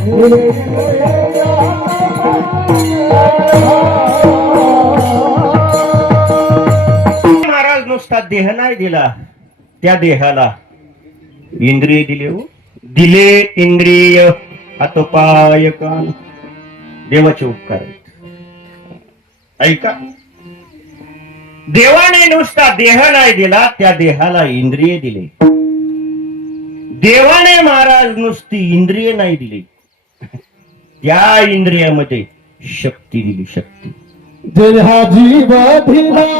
गुरुमुख बोलाय वचन महाराज नुसता देह नाही दिला, त्या देहाला इंद्रिय दिले. हो, दिले इंद्रिय हात पाय कान. देवाचे उपकार आहेत. ऐका, देवाने नुसता देह नाही दिला, त्या देहाला इंद्रिय दिले. देवाने महाराज नुसती इंद्रिय नाही दिली, त्या इंद्रियामध्ये शक्ती दिली. शक्ती. देहा जीव धिरा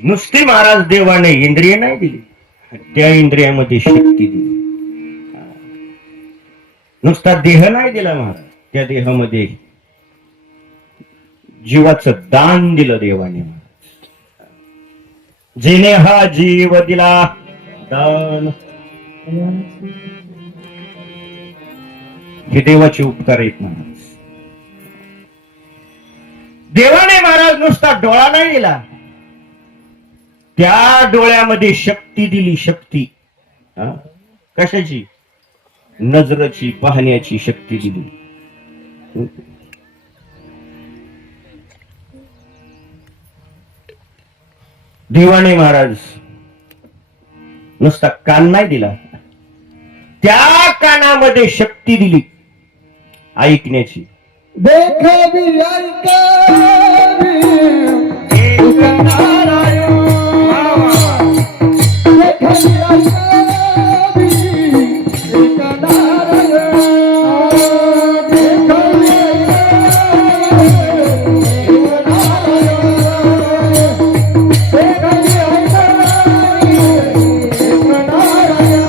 नुसती महाराज देवाने इंद्रिय नाही दिली, त्या इंद्रियामध्ये शक्ती दिली. नुसता देह नाही दिला महाराज, त्या देहामध्ये जीवाचं दान दिलं देवाने. जिने हा जीव दिला दान, हे देवाचे उपकार आहेत महाराज. देवाने महाराज नुसता डोळा नाही दिला, त्या डोळ्यामध्ये शक्ती दिली. शक्ती कशाची? नजरेची, पाहण्याची शक्ती दिली. देवाने महाराज नुसता कान नाही दिला, त्या कानामध्ये शक्ती दिली ऐकण्याची. देखावी ऐकावी एक नारायण, देखावी ऐकावी एक नारायण, देखावी ऐकावी एक नारायण, देखावी ऐकावी एक नारायण.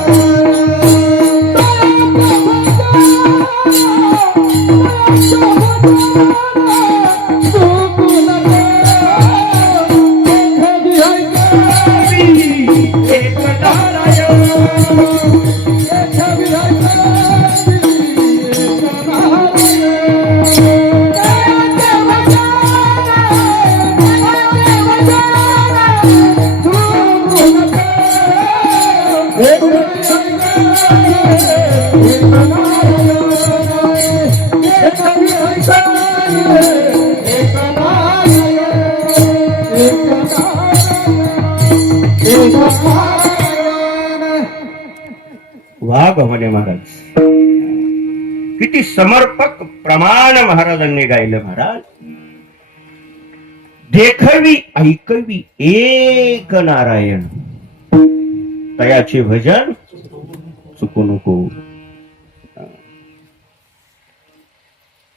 वाघ म्हणे महाराज. किती समर्पक प्रमाण महाराजांनी गायलं. महाराज देखवी ऐकवी एक नारायण, तयाचे भजन चुकू नको.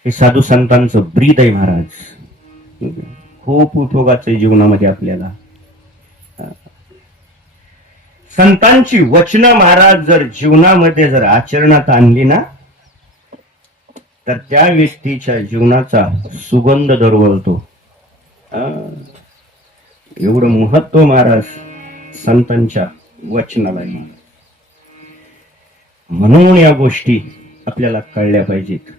हे साधू संतांचं ब्रीद आहे महाराज. खूप उपयोगाचं आहे जीवनामध्ये आपल्याला. संतांची वचनं महाराज जर जीवनामध्ये जर आचरणात आणली ना, तर त्या व्यक्तीच्या जीवनाचा सुगंध दरवळतो. एवढं महत्व महाराज संतांच्या वचनाला आहे. म्हणून या गोष्टी आपल्याला कळल्या पाहिजेत.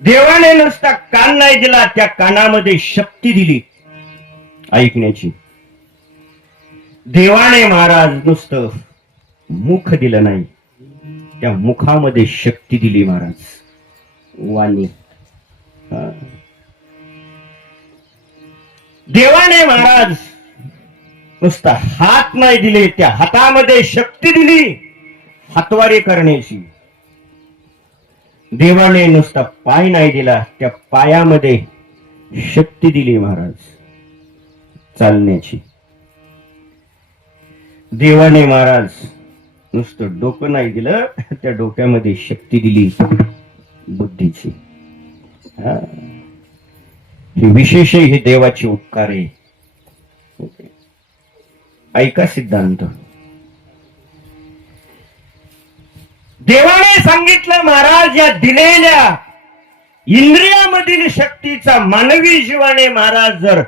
देवाने नुसता कान नाही दिला, त्या कानामध्ये शक्ती दिली ऐकण्याची. देवाने महाराज नुसतं मुख दिलं नाही, त्या मुखामध्ये शक्ती दिली महाराज. वाणी. देवाने महाराज नुसता हात नाही दिले, त्या हातामध्ये शक्ती दिली हातवारी करण्याची. देवाने नुसता पाय नाही दिला, त्या पायामध्ये शक्ती दिली महाराज चालण्याची. देवाने महाराज नुसतं डोकं नाही दिलं, त्या डोक्यामध्ये शक्ती दिली बुद्धीची. हे विशेष हे देवाचे उपकार आहे. ऐका सिद्धांत. देवाने सांगितलं महाराज, या दिलेल्या इंद्रियामधील शक्तीचा मानवी जीवाने महाराज जर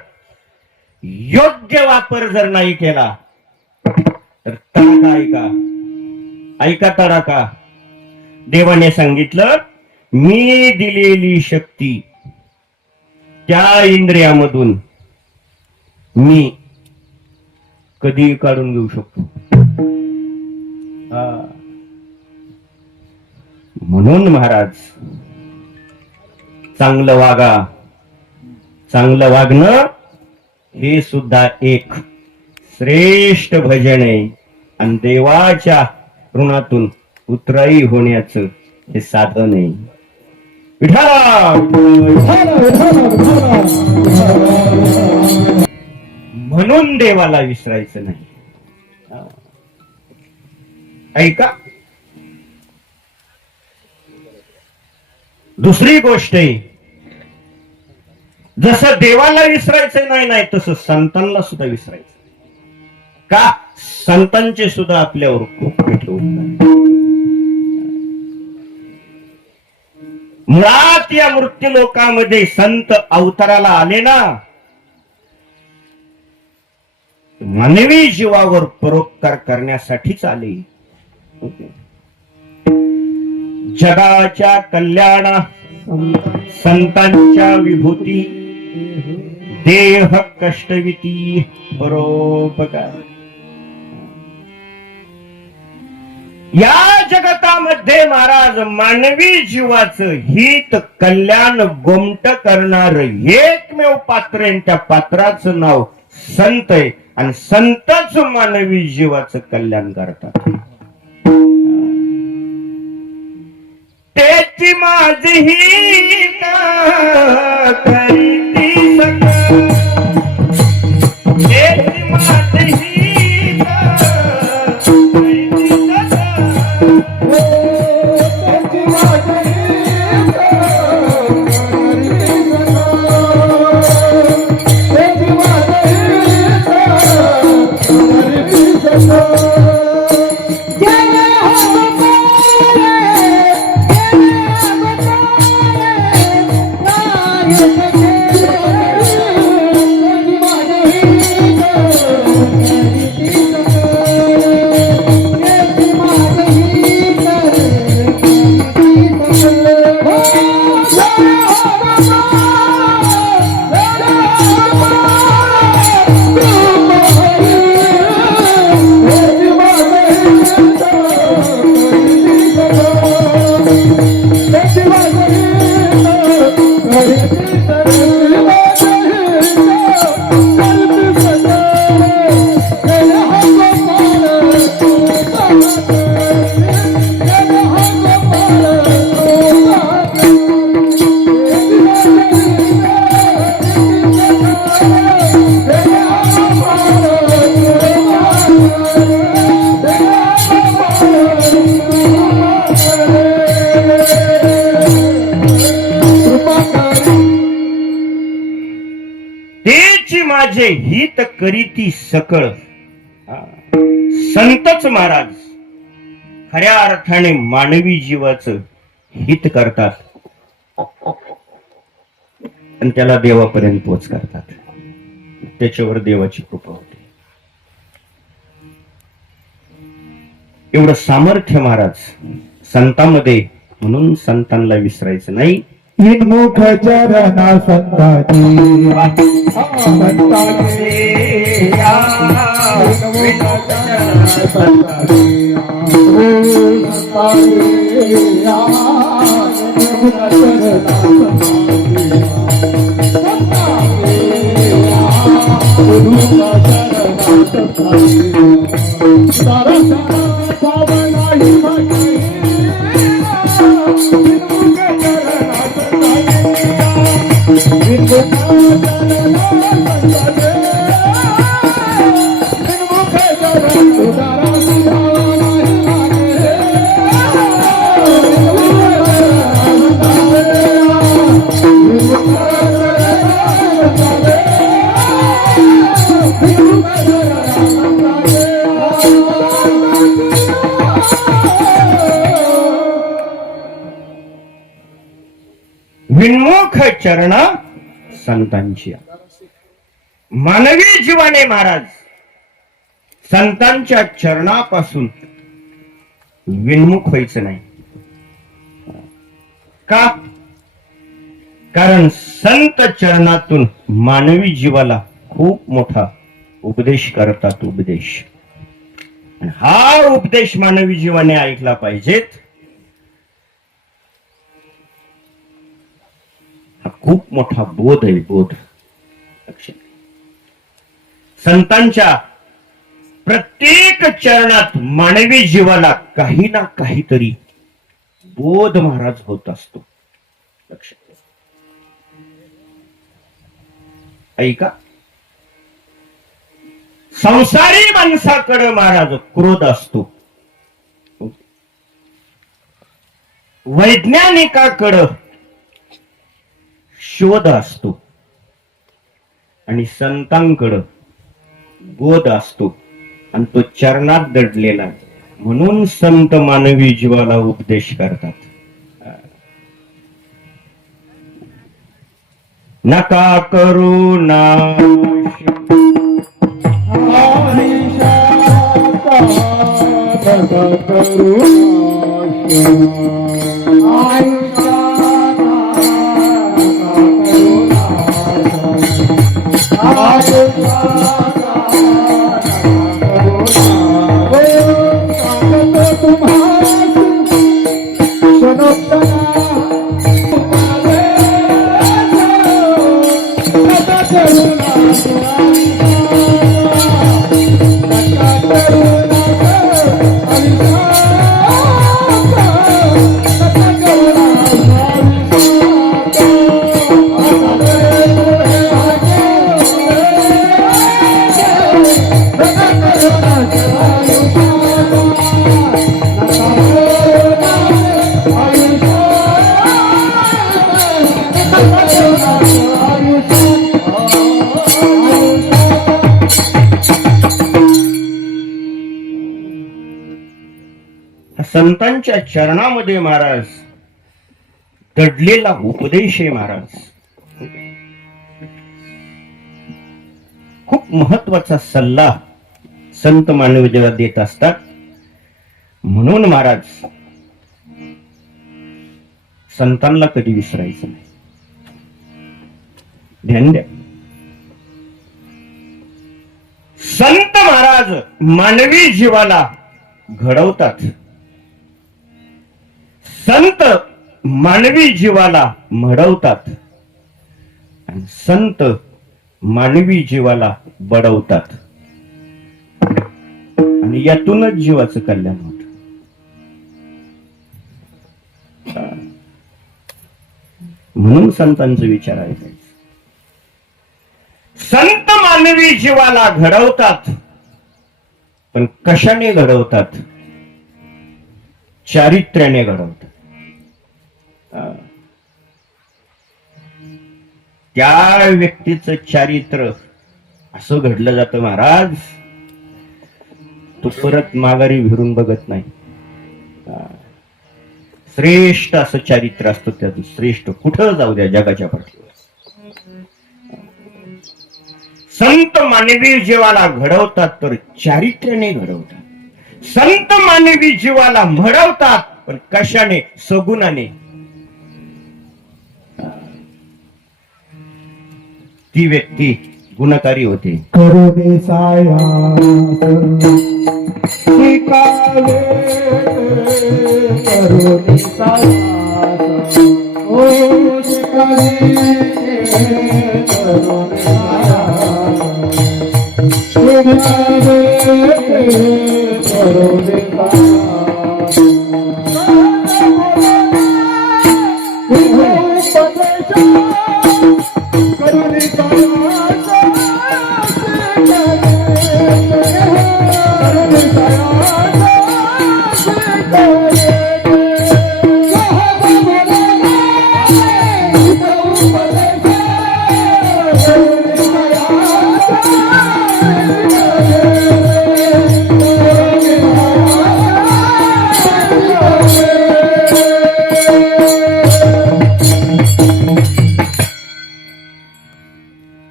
योग्य वापर जर नाही केला तर तडाखा. ऐका तडाखा. देवाने सांगितलं, मी दिलेली शक्ती त्या इंद्रियामधून मी कधी काढून घेऊ शकतो. म्हणून महाराज चांगलं वागा. चांगलं वागणं हे सुद्धा एक श्रेष्ठ भजन आहे, आणि देवाच्या ऋणातून उतराई होण्याचं हे साधन आहे. म्हणून देवाला विसरायचं नाही. ऐका. दुसरी गोष्ट आहे, जसं देवाला विसरायचं नाही तसं संतांना सुद्धा विसरायचं. का? संतांचे सुद्धा आपल्यावर खूप मोठे उपकार. मुळात या मृत्यू लोकामध्ये संत अवताराला आले ना, मानवी जीवावर परोपकार करण्यासाठीच आले. जगाच्या कल्याणा संतांच्या विभूती, देह कष्टविती परोपकार. या जगतामध्ये महाराज मानवी जीवाचं हित कल्याण गोमट करणार एकमेव पात्र आहे. त्या पात्राचं नाव संत आहे, आणि संतच मानवी जीवाचं कल्याण करतात. त्याची माझी करीती सका, त्याची माझी Yeah. माझे हित करीती सकळ. हा. संतच महाराज खऱ्या अर्थाने मानवी जीवाचं हित करतात आणि त्याला देवापर्यंत पोच करतात. त्याच्यावर देवाची कृपा होते. एवढं सामर्थ्य महाराज संतांमध्ये, म्हणून संतांना विसरायचं नाही. विनमुख चरणा संताची संताची या विनमुख चरणा संताची ओ संताची या विनमुख चरणा संताची विनमुख चरणा संताची सारा पावनाई माई विनमुख चरण संतांची. मानवी जीवाने महाराज संतांच्या चरणापासून विनमुख व्हायचं नाही. का? कारण संत चरणातून मानवी जीवाला खूप मोठा उपदेश करतात. उपदेश, आणि हा उपदेश मानवी जीवाने ऐकला पाहिजेत. हा खूप मोठा बोध आहे. बोध संतांच्या प्रत्येक चरणात मानवी जीवाला काही ना काहीतरी बोध महाराज होत असतो. लक्षात ऐका, संसारी माणसाकडे महाराज क्रोध असतो, वैज्ञानिकाकडे शोध असतो, आणि संतांकडे बोध असतो, आणि तो चरणात दडलेला आहे. म्हणून संत मानवी जीवाला उपदेश करतात. नका करू नाश संतांच्या चरणामध्ये महाराज दडलेला उपदेश आहे. महाराज खूप महत्वाचा सल्ला संत मानवतेला देत असतात. म्हणून महाराज संतांना कधी विसरायचं नाही. ध्यान द्या. संत महाराज मानवी जीवाला घडवतात. संत मानवी जीवाला घडवतात, आणि संत मानवी जीवाला बडवतात, आणि यातूनच जीवाचं कल्याण होत. म्हणून संतांचा विचार आहे. संत मानवी जीवाला घडवतात, पण कशाने घडवतात? चारित्र्याने घडवतात. त्या व्यक्तीचं चारित्र्य असं घडलं जातं महाराज. तो परत माघारी फिरून बघत नाही. श्रेष्ठ असं चारित्र्य असतं त्याचं. श्रेष्ठ कुठं जाऊ द्या जगाच्या पाठीवर. संत मानवी जीवाला घडवतात तर चारित्र्याने घडवतात. संत मानवी जीवाला घडवतात पण कशाने? सगुणाने. ती व्यक्ती गुणकारी होते. करुणे साया शिकावे करुणे साया ओ शिकावे करुणे साया शिकावे करुणे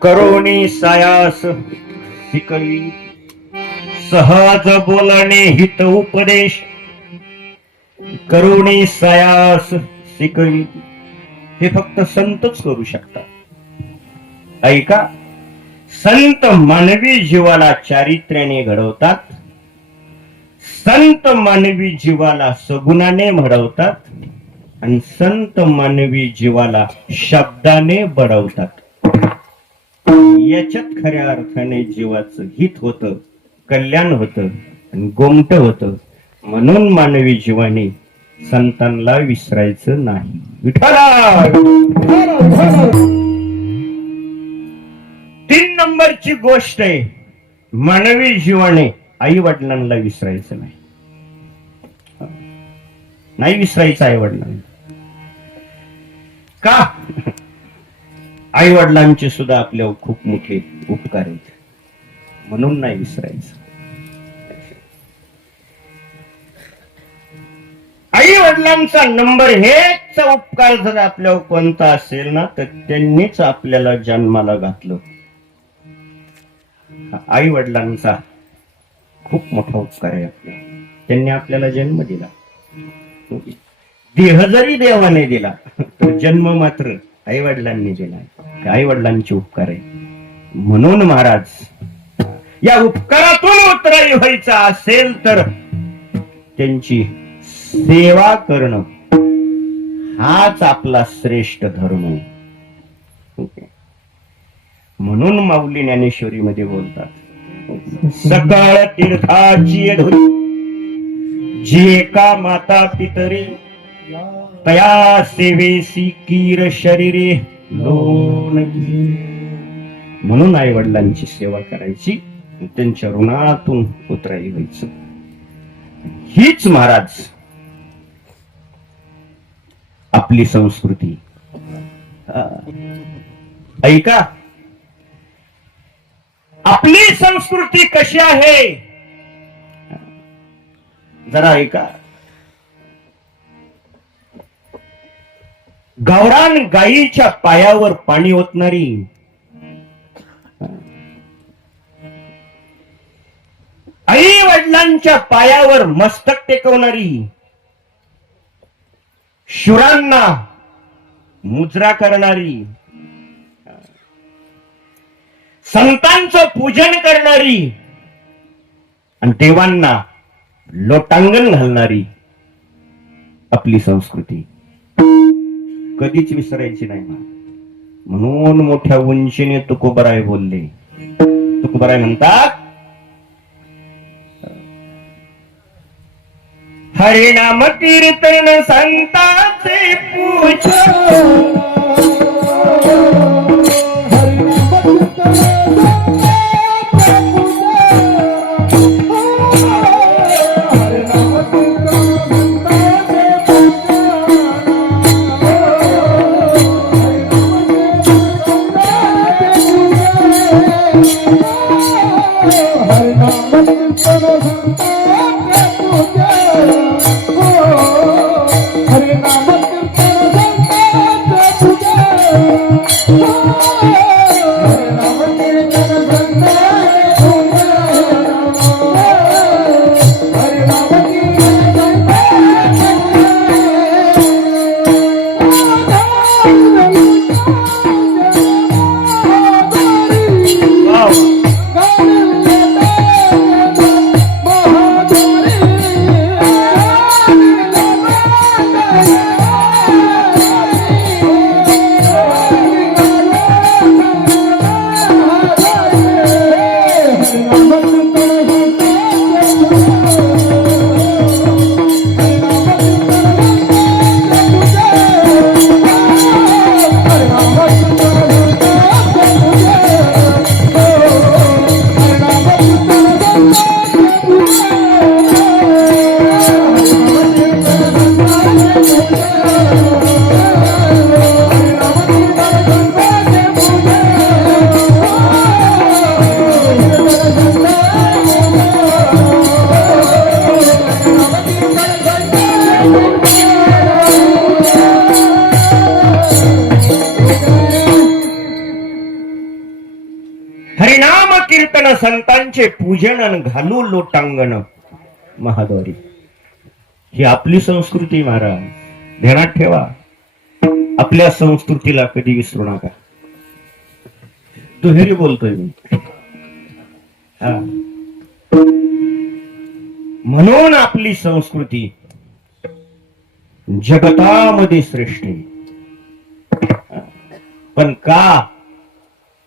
करुणी सायास शिकवी सहज बोलणे हित उपदेश. करुणी सायास शिकवी हे फक्त संतच करू शकतात. ऐका, संत मानवी जीवाला चारित्र्याने घडवतात. संत मानवी जीवाला सगुणाने घडवतात आणि संत मानवी जीवाला शब्दाने बडवतात. याच्यात खऱ्या अर्थाने जीवाचं हित होतं, कल्याण होतं आणि गोमट होतं. म्हणून मानवी जीवाने संतांना विसरायचं नाही. विठ्ठला 3 नंबरची गोष्ट आहे, मानवी जीवाने आई वडिलांना विसरायचं नाही. नाही विसरायचं आई वडिलांना. का? आई वडिलांचे सुद्धा आपल्यावर खूप मोठे उपकार आहेत, म्हणून नाही विसरायचं. आई वडिलांचा नंबर हेच उपकार जर आपल्यावर कोणता असेल ना तर त्यांनीच आपल्याला जन्माला घातलं. आई वडिलांचा खूप मोठा उपकार आहे आपला. त्यांनी आपल्याला जन्म दिला. देह जरी देवाने दिला तर जन्म मात्र आई वडिलांनी दिला. आई वडिलांचे उपकार आहे. म्हणून महाराज या उपकारातून उतराई व्हायचं असेल तर त्यांची सेवा करणं हाच आपला श्रेष्ठ धर्म आहे. म्हणून माऊली ज्ञानेश्वरी मध्ये बोलतात, सकाळ तीर्थाची जे का माता पितरी तया सेवेसी कीर शरीरे लोन. म्हणून आई वडिलांची सेवा करायची, त्यांच्या ऋणातून उतराई व्हायचं. हीच महाराज आपली संस्कृती. ऐका, आपली संस्कृती कशी आहे जरा ऐका. गावरान गायीच्या पायावर पाणी ओतणारी, आई वडिलांच्या पायावर मस्तक टेकवणारी, शुरांना मुजरा करणारी, संतांचं पूजन करणारी आणि देवांना लोटांगण घालणारी आपली संस्कृती कधीच विसरायची नाही. म्हणून मोठ्या उंचीने तुकोबराय बोलले. तुकोबराय म्हणतात, हरिनाम कीर्तन संतांचे पूजन, दर्शन संतांचे पूजन अन घालू लोटांगण महाद्वारी. ही आपली संस्कृती महाराज, ध्यानात ठेवा. आपल्या संस्कृतीला कधी विसरू नका. दुहेरी बोलतोय मी. हा. म्हणून आपली संस्कृती जगतामध्ये श्रेष्ठ आहे. पण का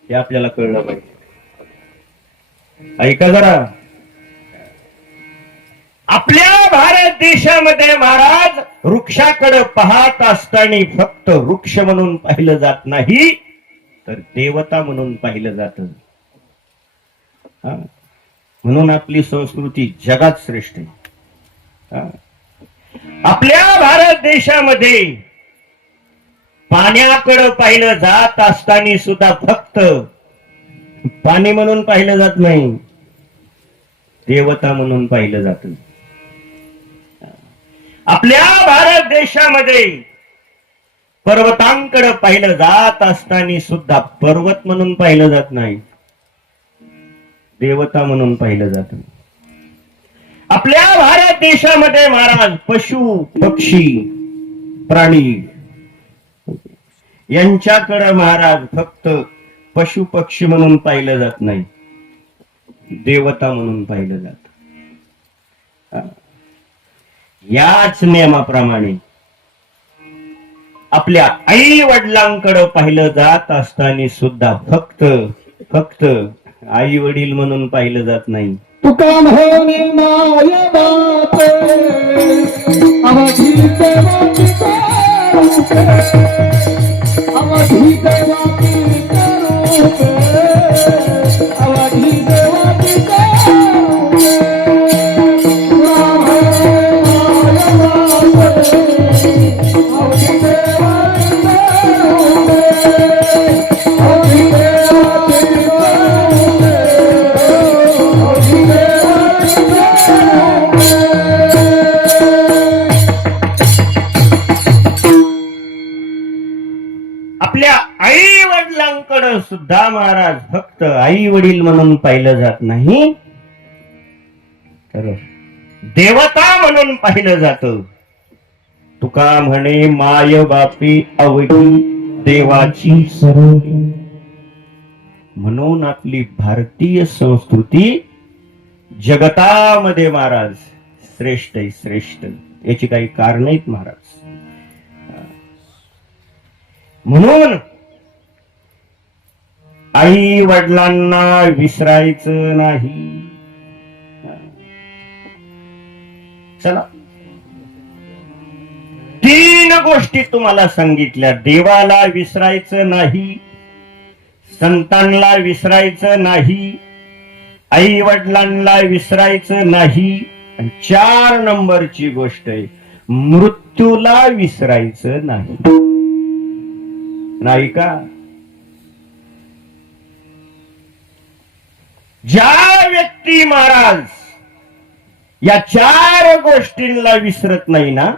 हे आपल्याला कळलं पाहिजे. ऐका जरा. आपल्या भारत देशामध्ये महाराज वृक्षाकडे पाहत असताना फक्त वृक्ष म्हणून पाहिलं जात नाही, तर देवता म्हणून पाहिलं जात. म्हणून आपली संस्कृती जगात श्रेष्ठ आहे. आपल्या भारत देशामध्ये पाण्याकडे पाहिलं जात असताना सुद्धा फक्त पाणी म्हणून पाहिलं जात नाही, देवता म्हणून पाहिलं जात. आपल्या भारत देशामध्ये पर्वतांकडे पाहिलं जात असताना सुद्धा पर्वत म्हणून पाहिलं जात नाही, देवता म्हणून पाहिलं जात. आपल्या भारत देशामध्ये महाराज पशु पक्षी प्राणी यांच्याकडे महाराज फक्त पशु पक्षी म्हणून पाहिलं जात नाही, देवता म्हणून पाहिलं जात. याच नियमाप्रमाणे आपल्या आई वडिलांकडे पाहिलं जात असताना सुद्धा फक्त आई वडील म्हणून पाहिलं जात नाही. तुका म्हणे माय बाप अवधी देवाची करूपे, अवधी देवाची करूपे, अवधी देवाची करूपे. तुका म्हणे माय बाप अवधी देवाची करूपे, अवधी देवाची करूपे, अवधी देवाची करूपे. आपल्या आई वडिलांकडे सुद्धा महाराज फक्त आई वडील म्हणून पाहिलं जात नाही, तर देवता म्हणून पाहिलं जात. तुका म्हणे माय बापी अवघी देवाची सरोगी. म्हणून आपली भारतीय संस्कृती जगतामध्ये महाराज श्रेष्ठ आहे, श्रेष्ठ. याची काही कारण आहेत महाराज. म्हणून आई वडिलांना विसरायचं नाही. चला, 3 गोष्टी तुम्हाला सांगितल्या. देवाला विसरायचं नाही, संतांना विसरायचं नाही, आई वडिलांना विसरायचं नाही, आणि 4 नंबरची गोष्ट आहे मृत्यूला विसरायचं नाही. नाही का? ज्या व्यक्ती महाराज या 4 गोष्टींना विसरत नाही ना,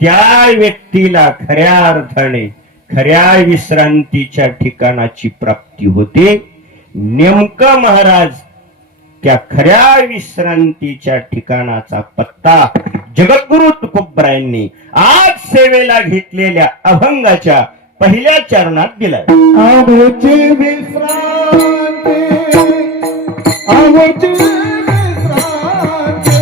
त्या व्यक्तीला खऱ्या अर्थाने खऱ्या विश्रांतीच्या ठिकाणाची प्राप्ती होते. नेमकं महाराज त्या खऱ्या विश्रांतीच्या ठिकाणाचा पत्ता जगद्गुरु तुकोबरायांनी आज सेवेला घेतलेल्या अभंगाच्या पहिल्या चरणात दिलाय. आमची विश्रांती, आमची विश्रांती,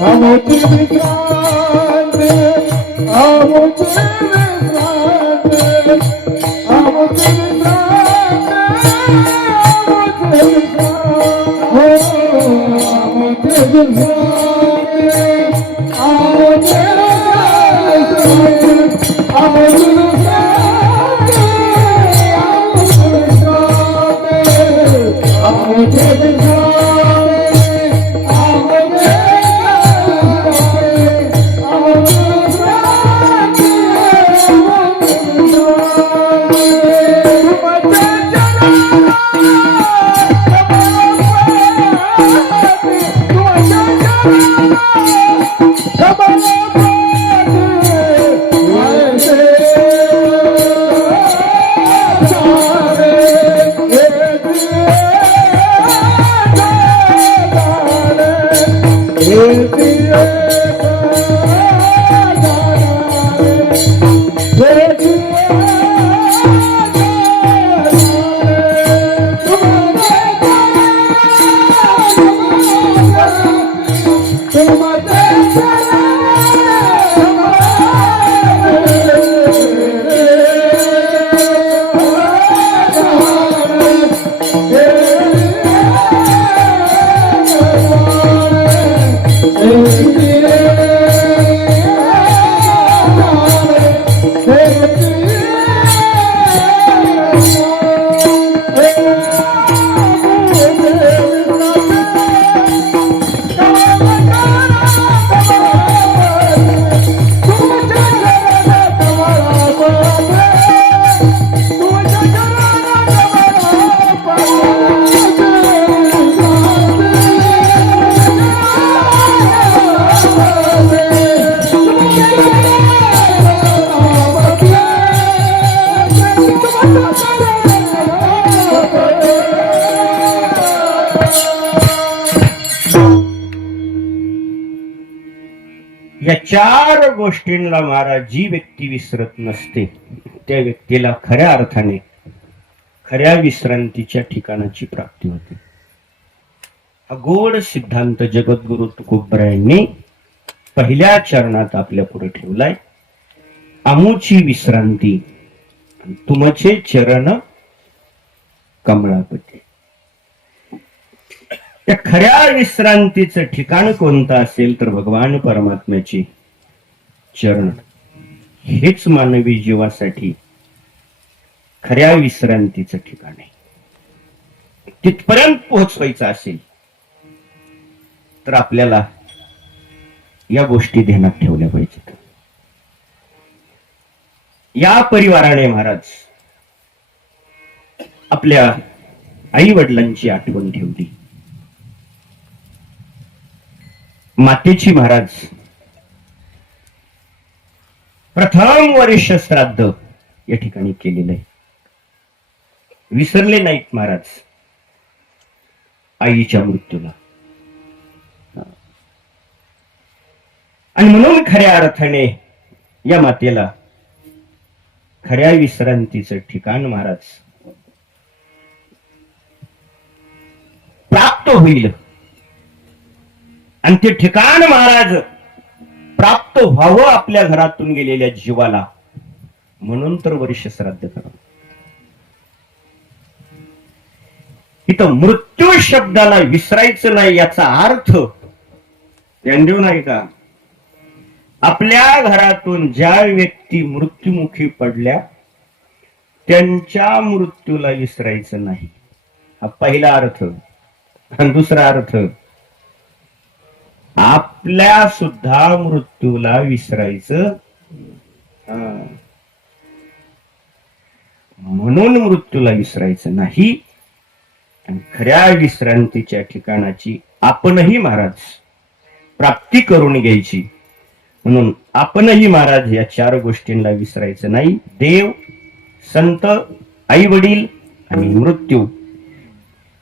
आमची विश्रांती, आमची विश्रांती, आमची विश्रांती, आमची विश्रांती, आमची या चार गोष्टींना महाराज जी व्यक्ती विसरत नसते त्या व्यक्तीला खऱ्या अर्थाने खऱ्या विश्रांतीच्या ठिकाणाची प्राप्ती होते. हा गोड सिद्धांत जगद्गुरु तुकोबरायांनी पहिल्या चरणात आपल्या पुढे ठेवलाय. आमुची विश्रांती तुमचे चरण कमळापती. त्या खऱ्या विश्रांतीचं ठिकाण कोणतं असेल तर भगवान परमात्म्याचे चरण हेच मानवी जीवासाठी खऱ्या विश्रांतीचं ठिकाण आहे. तिथपर्यंत पोहोचवायचं असेल तर आपल्याला या गोष्टी ध्यानात ठेवल्या पाहिजेत. या परिवाराने महाराज आपल्या आई वडिलांची आठवण ठेवली. मातेची महाराज प्रथम वर्ष श्राद्ध या ठिकाणी केलेलं आहे. विसरले नाहीत महाराज आईच्या मृत्यूला. आणि म्हणून खऱ्या अर्थाने या मातेला खऱ्या विश्रांतीचं ठिकाण महाराज प्राप्त होईल. आणि ते ठिकाण महाराज प्राप्त व्हावं आपल्या घरातून गेलेल्या जीवाला म्हणून तर वर्ष श्राद्ध करा. इथं मृत्यू शब्दाला विसरायचं नाही याचा अर्थ देऊ नाही का. आपल्या घरातून ज्या व्यक्ती मृत्युमुखी पडल्या त्यांच्या मृत्यूला विसरायचं नाही. हा पहिला अर्थ. आणि दुसरा अर्थ आपल्या सुद्धा मृत्यूला विसरायचं म्हणून मृत्यूला विसरायचं नाही. आणि खऱ्या विश्रांतीच्या ठिकाणाची आपणही महाराज प्राप्ती करून घ्यायची. म्हणून आपणही महाराज या चार गोष्टींना विसरायचं नाही. देव, संत, आई वडील आणि मृत्यू.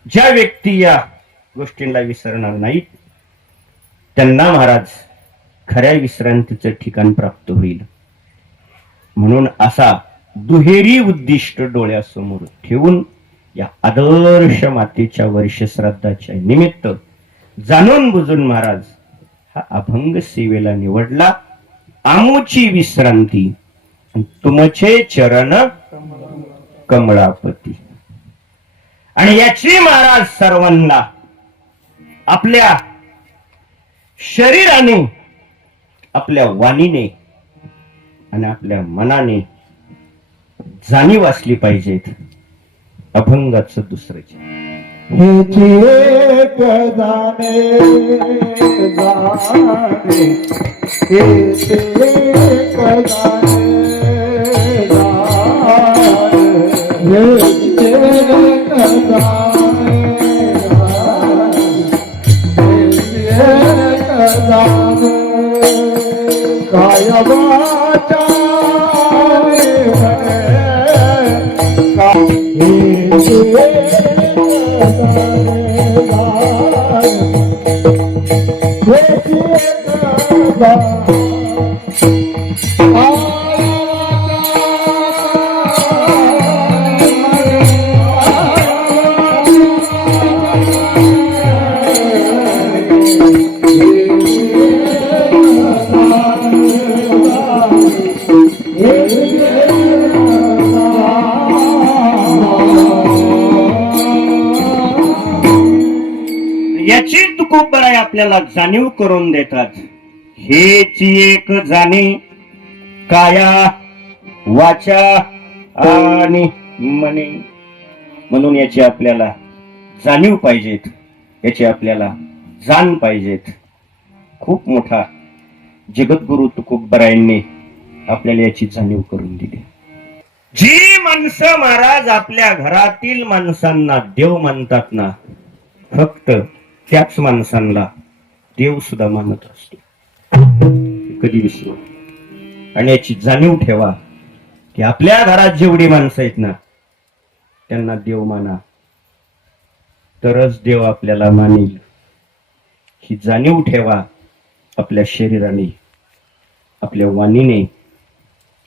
ज्या व्यक्ती या गोष्टींना विसरणार नाहीत त्यांना महाराज खऱ्या विश्रांतीचं ठिकाण प्राप्त होईल. म्हणून असा दुहेरी उद्दिष्ट डोळ्यासमोर ठेवून या आदर्श मातेच्या वर्ष श्राद्धाच्या निमित्त जाणून बुजून महाराज हा अभंग सेवेला निवडला. आमुची विश्रांती तुमचे चरण कमळापती. आणि याची महाराज सर्वांना आपल्या शरीराने, आपल्या वाणीने आणि आपल्या मनाने जाणीव असली पाहिजेत. अभंगाचं दुसरं हेची एक जाणे जाणे हेची एक जाणे जाणे हेची एक जाणे हेची एक जाणे काय वाचा Hey, याची तुकोबराय आपल्याला जाणीव करून देतात. हेची एक जाणे काया वाचा आणि मने. म्हणून याची आपल्याला जाणीव पाहिजेत, याची आपल्याला जाण पाहिजेत. खूप मोठा जगद्गुरु तुकोबरायांनी आपल्याला याची जाणीव करून दिली. जी माणसं महाराज आपल्या घरातील माणसांना देव मानतात ना, फक्त त्याच माणसांना देव सुद्धा मानत असतो. कधी विसरू. आणि याची जाणीव ठेवा की आपल्या घरात जेवढी माणसं आहेत ना, त्यांना देव माना, तरच देव आपल्याला मानेल. ही जाणीव ठेवा आपल्या शरीराने, आपल्या वाणीने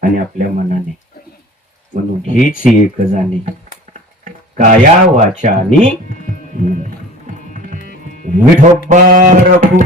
आणि आपल्या मनाने. म्हणून हेच एक जाणे काया वाचा आणि विठोबा रखू.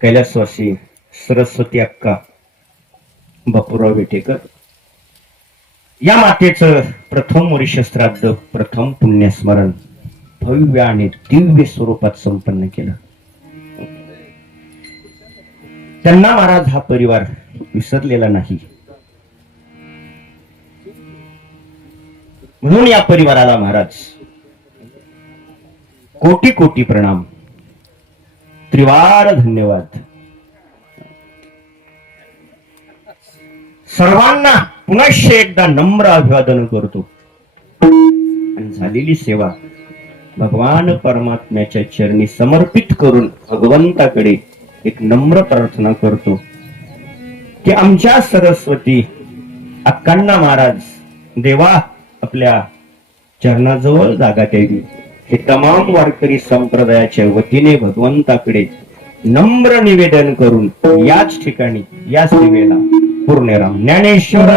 कैलासवासी सरस्वती अक्का बापूराव विटेकर या मातेचं प्रथम वर्ष श्राद्ध, प्रथम पुण्यस्मरण भव्य आणि दिव्य स्वरूपात संपन्न केलं. त्यांना महाराज हा परिवार विसरलेला नाही. म्हणून या परिवाराला महाराज कोटी कोटी प्रणाम, त्रिवार धन्यवाद. सर्वांना पुन्हा एकदा नम्र अभिवादन करतो. आणि झालेली सेवा भगवान परमात्म्याच्या चरणी समर्पित करून भगवंताकडे एक नम्र प्रार्थना करतो की आमच्या सरस्वती अक्कांना महाराज देवा आपल्या चरणाजवळ जागा द्यावी. हे तमाम वारकरी संप्रदायाच्या वतीने भगवंताकडे नम्र निवेदन करून याच ठिकाणी या सेवेला पूर्णराम ज्ञानेश्वर